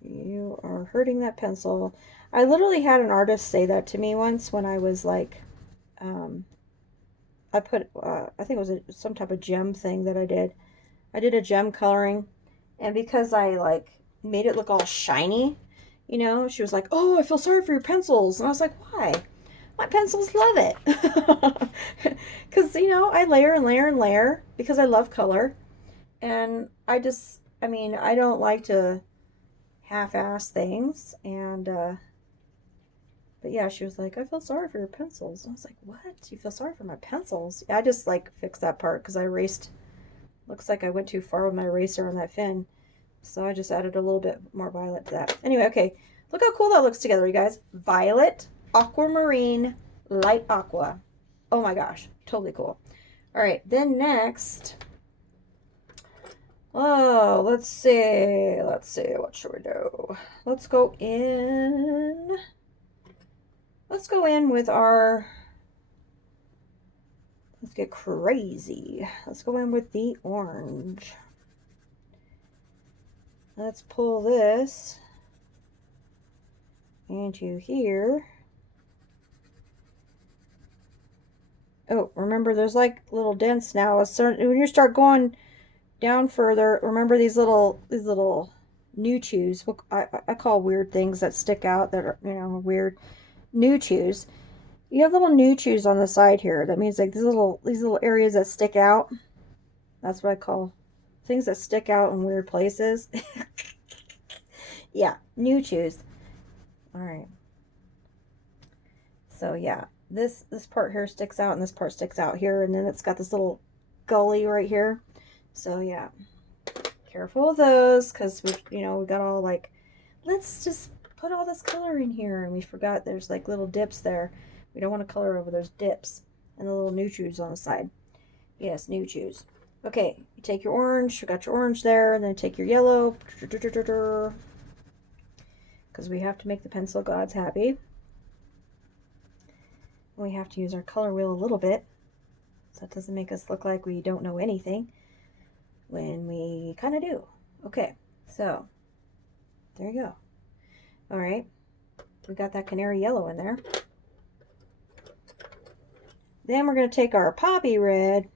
you are hurting that pencil. I literally had an artist say that to me once when I was like, I put, I think it was some type of gem thing that I did. I did a gem coloring, and because I like made it look all shiny, you know, she was like, oh, I feel sorry for your pencils. And I was like, why? My pencils love it. Because, you know, I layer and layer and layer because I love color. And I just, I mean, I don't like to half-ass things. And, but yeah, she was like, I feel sorry for your pencils. And I was like, what? You feel sorry for my pencils? I just like fixed that part because I erased, looks like I went too far with my eraser on that fin. So I just added a little bit more violet to that. Anyway, okay. Look how cool that looks together, you guys. Violet, aquamarine, light aqua. Oh my gosh. Totally cool. All right. Then next. Oh, let's see. Let's see. What should we do? Let's go in. Let's go in with our. Let's get crazy. Let's go in with the orange. let's pull this into here. Oh, remember there's like little dents now. When you start going down further, remember these little new chews. I call weird things that stick out that are, you know, weird new chews. You have little new chews on the side here. That means like these little areas that stick out. That's what I call things that stick out in weird places. Yeah, new chews. All right. So yeah, this part here sticks out and this part sticks out here, and then it's got this little gully right here. So yeah, careful of those, because we got all like, let's just put all this color in here, and we forgot there's like little dips there. We don't want to color over those dips and the little new chews on the side. Yes, new chews. Okay, you take your orange, you got your orange there, and then take your yellow, because we have to make the pencil gods happy. We have to use our color wheel a little bit, so it doesn't make us look like we don't know anything when we kind of do. Okay, so there you go. All right, we got that canary yellow in there. Then we're going to take our poppy red.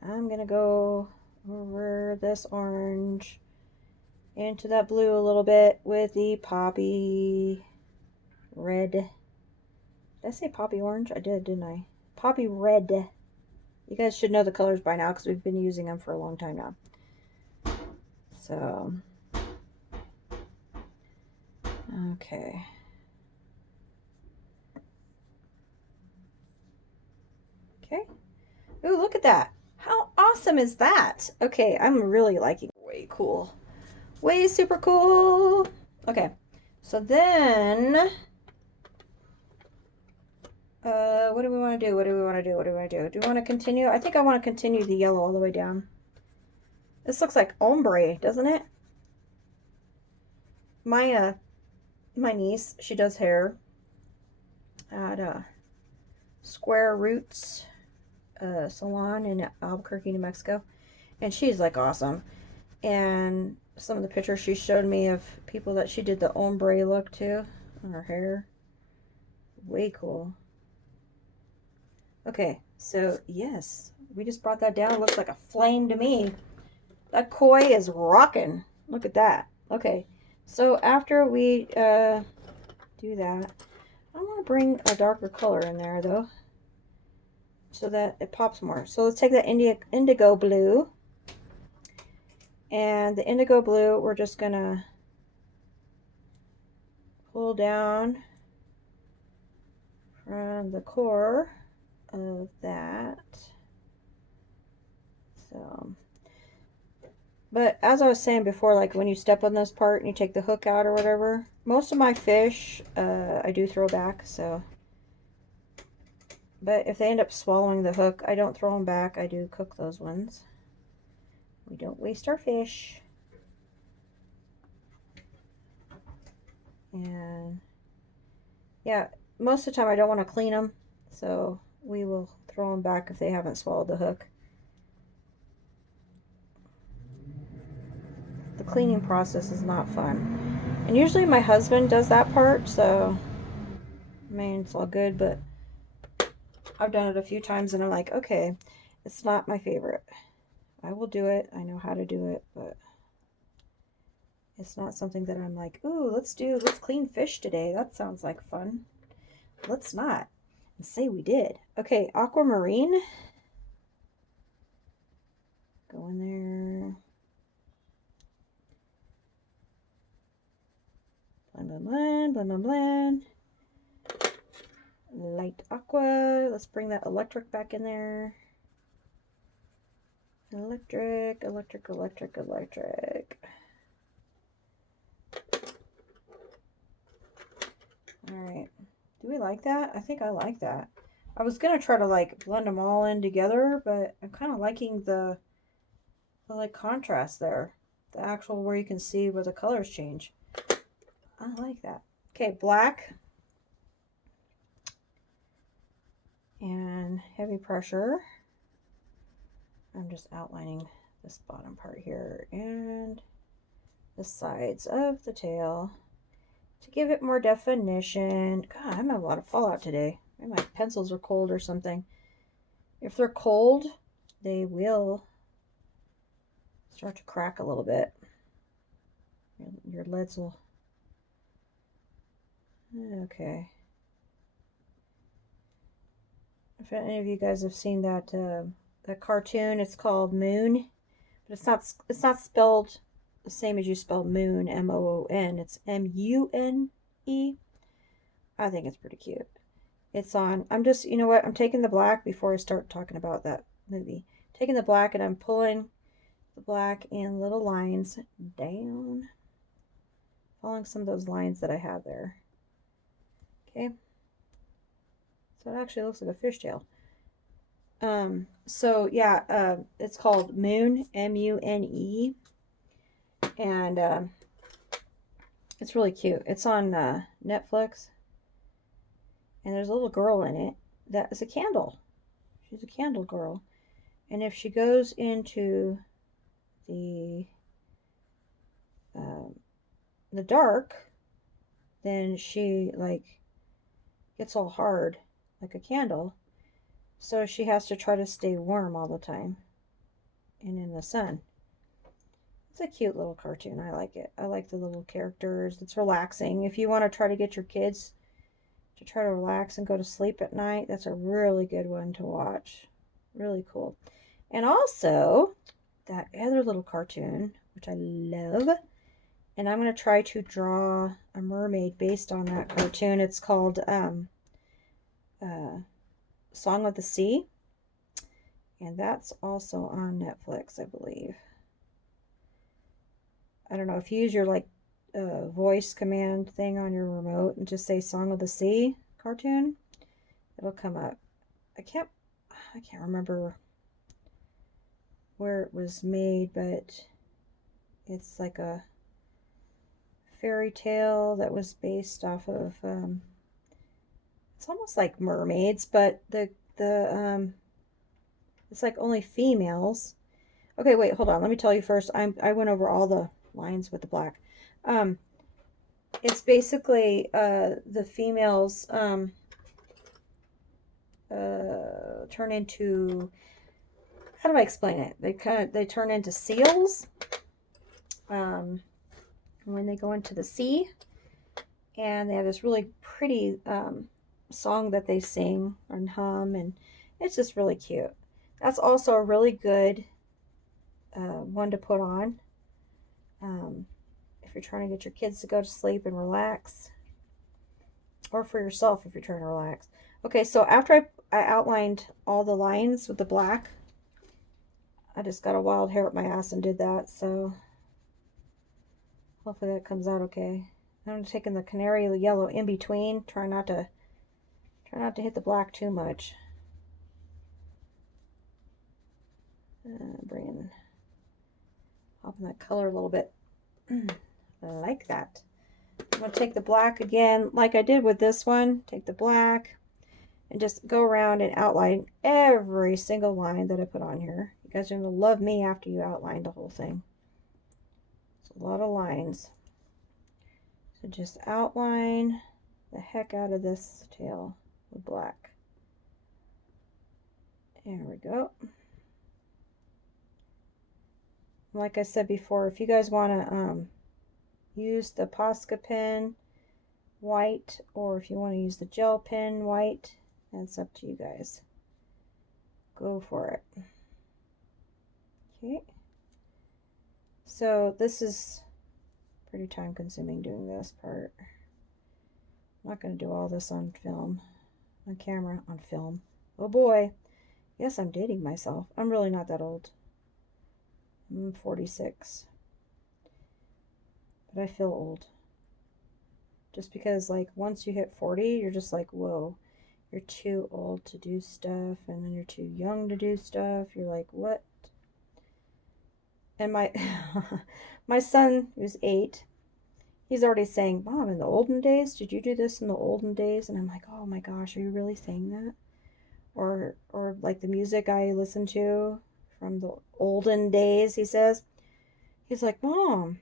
I'm going to go over this orange into that blue a little bit with the poppy red. Did I say poppy orange? I did, didn't I? Poppy red. You guys should know the colors by now because we've been using them for a long time now. So, okay. Okay. Ooh, look at that. How awesome is that? Okay, I'm really liking it. Way cool. Way super cool. Okay. So then, what do we want to do? What do we want to do? What do we want to do? Do we want to continue? I think I want to continue the yellow all the way down. This looks like ombre, doesn't it? My niece, she does hair at Square Roots salon in Albuquerque, New Mexico, and she's like awesome. And some of the pictures she showed me of people that she did the ombre look to on her hair, way cool. Okay, so yes, we just brought that down. It looks like a flame to me. That koi is rocking. Look at that. Okay, so after we do that, I want to bring a darker color in there though, so that it pops more. So let's take that indigo blue, and the indigo blue we're just gonna pull down from the core of that. So, but as I was saying before, like when you step on this part and you take the hook out or whatever, most of my fish I do throw back. So, but if they end up swallowing the hook, I don't throw them back. I do cook those ones. We don't waste our fish. And yeah, most of the time I don't want to clean them, so we will throw them back if they haven't swallowed the hook. The cleaning process is not fun. And usually my husband does that part, so I mean, it's all good, but I've done it a few times and I'm like, okay, it's not my favorite. I will do it. I know how to do it, but it's not something that I'm like, ooh, let's clean fish today. That sounds like fun. Let's not. And say we did. Okay, aquamarine. Go in there. Blend, blend, blend, blend, blend, blend. Light aqua. Let's bring that electric back in there. Electric, electric, electric, electric. Alright. Do we like that? I think I like that. I was going to try to like blend them all in together, but I'm kind of liking the like contrast there. The actual where you can see where the colors change. I like that. Okay, black. And heavy pressure. I'm just outlining this bottom part here. And the sides of the tail to give it more definition. God, I'm having a lot of fallout today. Maybe my pencils are cold or something. If they're cold, they will start to crack a little bit. Your lids will... Okay. If any of you guys have seen that that cartoon, it's called Moon, but it's not spelled the same as you spell moon, M-O-O-N. It's M-U-N-E. I think it's pretty cute. It's on. I'm just, you know what? I'm taking the black before I start talking about that movie. Taking the black and I'm pulling the black in little lines down, following some of those lines that I have there. Okay. So it actually looks like a fishtail. So yeah, it's called Moon, M-U-N-E, and it's really cute. It's on Netflix, and there's a little girl in it that is a candle. She's a candle girl, and if she goes into the dark, then she like gets all hard like a candle. So she has to try to stay warm all the time and in the sun. It's a cute little cartoon. I like it. I like the little characters. It's relaxing. If you want to try to get your kids to try to relax and go to sleep at night, that's a really good one to watch. Really cool. And also, that other little cartoon, which I love, and I'm going to try to draw a mermaid based on that cartoon. It's called Song of the Sea, and that's also on Netflix, I believe. I don't know if you use your like voice command thing on your remote and just say Song of the Sea cartoon, it'll come up. I can't remember where it was made, but it's like a fairy tale that was based off of it's almost like mermaids, but the it's like only females. Okay, wait, hold on. Let me tell you first. I went over all the lines with the black. It's basically the females turn into, how do I explain it? They turn into seals when they go into the sea, and they have this really pretty song that they sing and hum, and it's just really cute. That's also a really good one to put on if you're trying to get your kids to go to sleep and relax, or for yourself if you're trying to relax. Okay, so after I outlined all the lines with the black, I just got a wild hair up my ass and did that, so hopefully that comes out okay. I'm taking the canary yellow in between, try not to hit the black too much. Popping that color a little bit. I like that. I'm going to take the black again, like I did with this one. Take the black and just go around and outline every single line that I put on here. You guys are going to love me after you outline the whole thing. It's a lot of lines. So just outline the heck out of this tail with black. There we go. Like I said before, if you guys want to use the Posca pen white, or if you want to use the gel pen white, that's up to you guys. Go for it. Okay. So this is pretty time consuming doing this part. I'm not going to do all this on film, on camera, on film. Oh boy. Yes, I'm dating myself. I'm really not that old. I'm 46. But I feel old. Just because, like, once you hit 40, you're just like, whoa, you're too old to do stuff, and then you're too young to do stuff. You're like, what? And my my son, who's 8, he's already saying, Mom, in the olden days, did you do this in the olden days? And I'm like, oh my gosh, are you really saying that? Or like the music I listen to from the olden days, he says. He's like, Mom,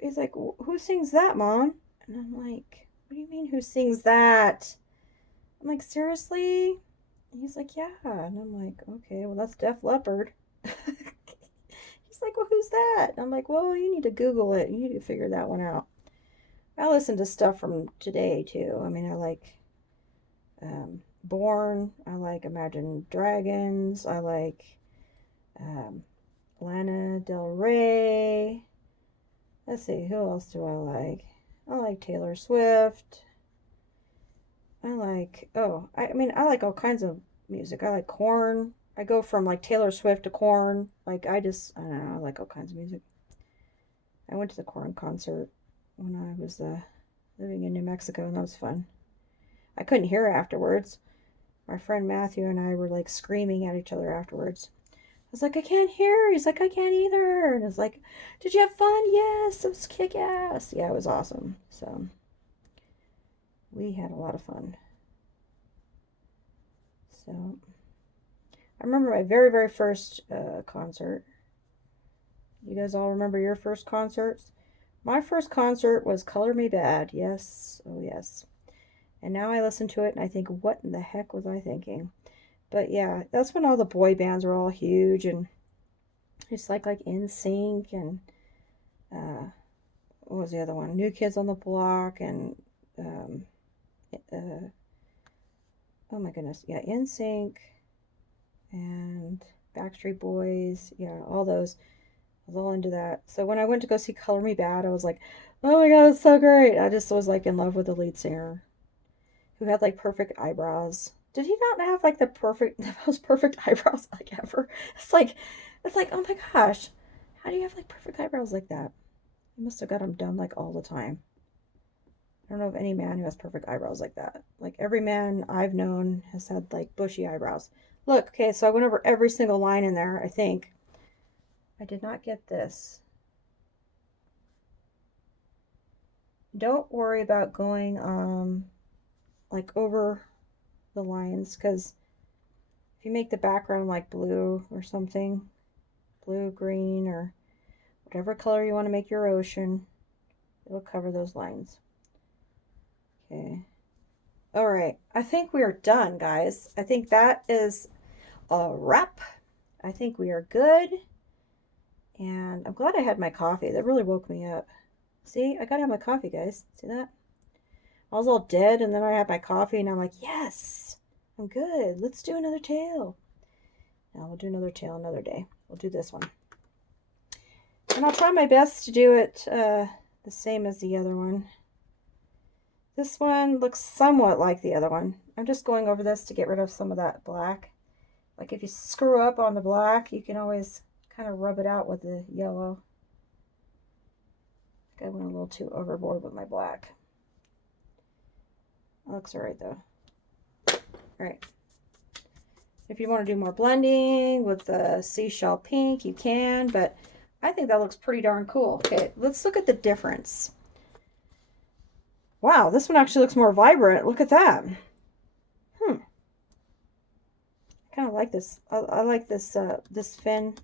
he's like, who sings that, Mom? And I'm like, what do you mean, who sings that? I'm like, seriously? And he's like, yeah. And I'm like, okay, well, that's Def Leppard. He's like, well, who's that? And I'm like, well, you need to Google it. You need to figure that one out. I listen to stuff from today, too. I mean, I like Born. I like Imagine Dragons. I like um, Lana Del Rey. Let's see, who else do I like? I like Taylor Swift. I like, I mean, I like all kinds of music. I like Korn. I go from like Taylor Swift to Korn. Like, I don't know, I like all kinds of music. I went to the Korn concert when I was living in New Mexico, and that was fun. I couldn't hear afterwards. My friend Matthew and I were like screaming at each other afterwards. I was like, I can't hear. He's like, I can't either. And I was like, did you have fun? Yes, it was kick ass. Yeah, it was awesome. So we had a lot of fun. So I remember my very, very first concert. You guys all remember your first concerts? My first concert was Color Me Bad. Yes. Oh, yes. And now I listen to it and I think, what in the heck was I thinking? But yeah, that's when all the boy bands were all huge, and it's like NSYNC and what was the other one? New Kids on the Block and uh, oh my goodness, yeah, NSYNC and Backstreet Boys, yeah, all those. I was all into that. So when I went to go see Color Me Bad, I was like, oh my god, it's so great. I just was like in love with the lead singer who had like perfect eyebrows. Did he not have like the most perfect eyebrows like ever? It's like, oh my gosh, how do you have like perfect eyebrows like that? You must have got them done like all the time. I don't know of any man who has perfect eyebrows like that. Like every man I've known has had like bushy eyebrows. Look, okay, so I went over every single line in there, I think. I did not get this. Don't worry about going like over the lines, because if you make the background like blue or something, blue, green, or whatever color you want to make your ocean, it'll cover those lines. Okay. All right. I think we are done, guys. I think that is a wrap. I think we are good. And I'm glad I had my coffee. That really woke me up. See, I gotta have my coffee, guys. See that? I was all dead, and then I had my coffee, and I'm like, yes, I'm good. Let's do another tale. Now we'll do another tale another day. We'll do this one. And I'll try my best to do it the same as the other one. This one looks somewhat like the other one. I'm just going over this to get rid of some of that black. Like if you screw up on the black, you can always kind of rub it out with the yellow. I think I went a little too overboard with my black. That looks alright though. Alright. If you want to do more blending with the seashell pink, you can, but I think that looks pretty darn cool. Okay, let's look at the difference. Wow, this one actually looks more vibrant. Look at that. I kind of like this. I like this this fin.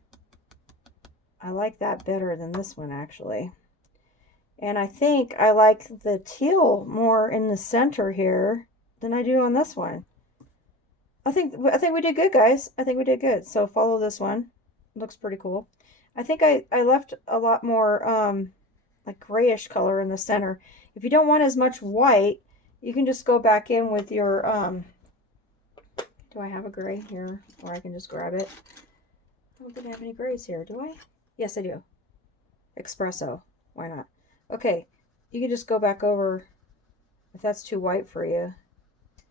I like that better than this one actually. And I think I like the teal more in the center here than I do on this one. I think we did good, guys. I think we did good. So follow this one. It looks pretty cool. I think I left a lot more like grayish color in the center. If you don't want as much white, you can just go back in with your do I have a gray here? Or I can just grab it. I don't think I have any grays here, do I? Yes, I do. Espresso. Why not? Okay, you can just go back over, if that's too white for you,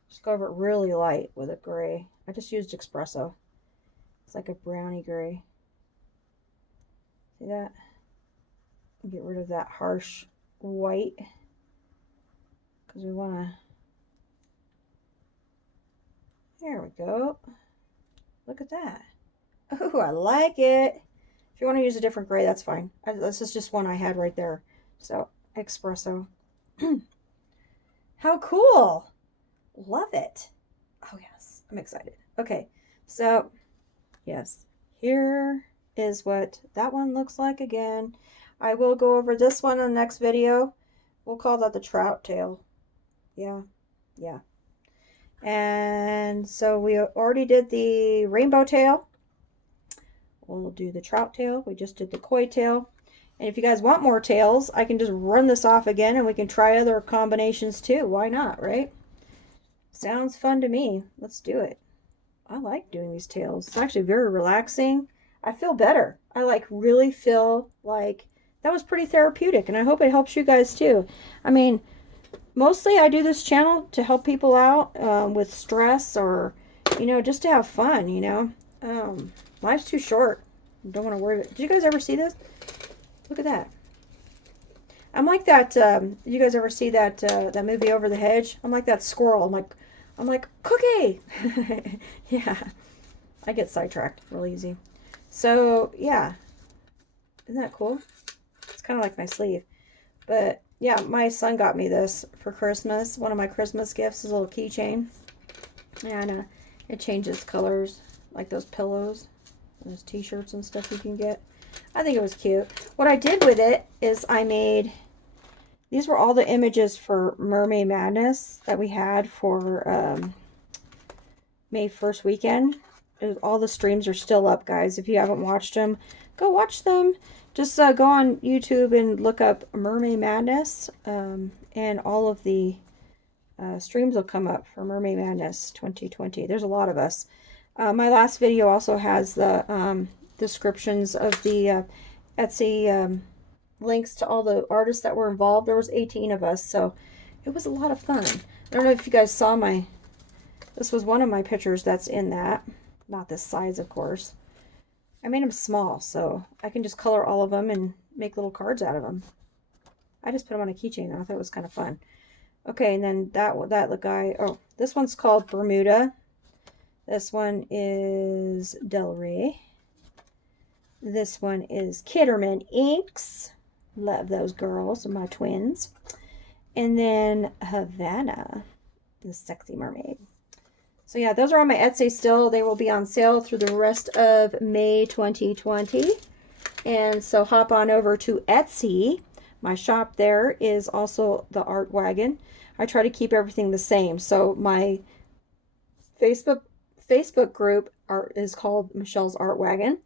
just go over it really light with a gray. I just used espresso. It's like a brownie gray. See that? Get rid of that harsh white, because we want to, there we go. Look at that. Oh, I like it. If you want to use a different gray, that's fine. This is just one I had right there. So, espresso. How cool. Love it. Oh, yes. I'm excited. Okay. So, yes. Here is what that one looks like again. I will go over this one in the next video. We'll call that the trout tail. Yeah, yeah. And so we already did the rainbow tail. We'll do the trout tail. We just did the koi tail. And if you guys want more tails, I can just run this off again and we can try other combinations too. Why not, right? Sounds fun to me. Let's do it. I like doing these tails. It's actually very relaxing. I feel better. I like really feel like that was pretty therapeutic, and I hope it helps you guys too. I mean, mostly I do this channel to help people out with stress or, you know, just to have fun, you know. Life's too short. Don't want to worry about it. Did you guys ever see this? Look at that. I'm like that, you guys ever see that that movie Over the Hedge? I'm like that squirrel. I'm like, Cookie! Yeah. I get sidetracked real easy. So, yeah. Isn't that cool? It's kind of like my sleeve. But, yeah, my son got me this for Christmas. One of my Christmas gifts is a little keychain. And it changes colors, like those pillows. Those t-shirts and stuff you can get. I think it was cute. What I did with it is I made... These were all the images for Mermay Madness that we had for May 1st weekend. All the streams are still up, guys. If you haven't watched them, go watch them. Just go on YouTube and look up Mermay Madness, and all of the streams will come up for Mermay Madness 2020. There's a lot of us. My last video also has the descriptions of the Etsy links to all the artists that were involved. There was 18 of us, so it was a lot of fun. I don't know if you guys saw this was one of my pictures that's in that. Not this size, of course. I made them small, so I can just color all of them and make little cards out of them. I just put them on a keychain. I thought it was kind of fun. Okay, and then that guy, oh, this one's called Bermuda. This one is Del Rey. This one is Kitterman Inks. Love those girls, my twins. And then Havana, the sexy mermaid. So yeah, those are on my Etsy still. They will be on sale through the rest of May 2020. And so hop on over to Etsy. My shop there is also the Art Wagon. I try to keep everything the same. So my Facebook group is called Michelle's Art Wagon.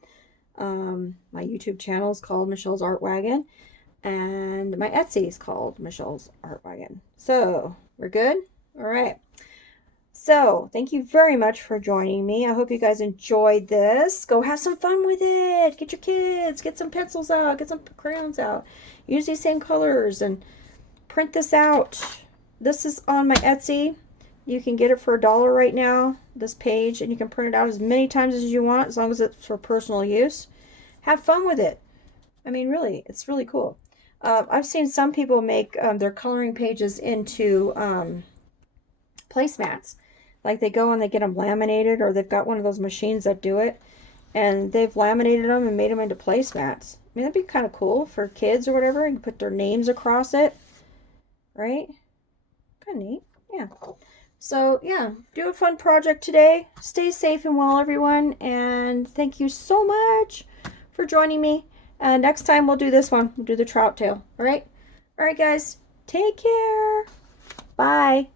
My YouTube channel is called Michelle's Art Wagon. And my Etsy is called Michelle's Art Wagon. So, we're good? All right. So, thank you very much for joining me. I hope you guys enjoyed this. Go have some fun with it. Get your kids. Get some pencils out. Get some crayons out. Use these same colors and print this out. This is on my Etsy. You can get it for $1 right now, this page, and you can print it out as many times as you want, as long as it's for personal use. Have fun with it. I mean, really, it's really cool. I've seen some people make their coloring pages into placemats. Like they go and they get them laminated, or they've got one of those machines that do it, and they've laminated them and made them into placemats. I mean, that'd be kind of cool for kids or whatever. You can put their names across it, right? Kind of neat, yeah. So, yeah, do a fun project today. Stay safe and well, everyone, and thank you so much for joining me. Next time we'll do this one. We'll do the trout tail. All right? All right, guys. Take care. Bye.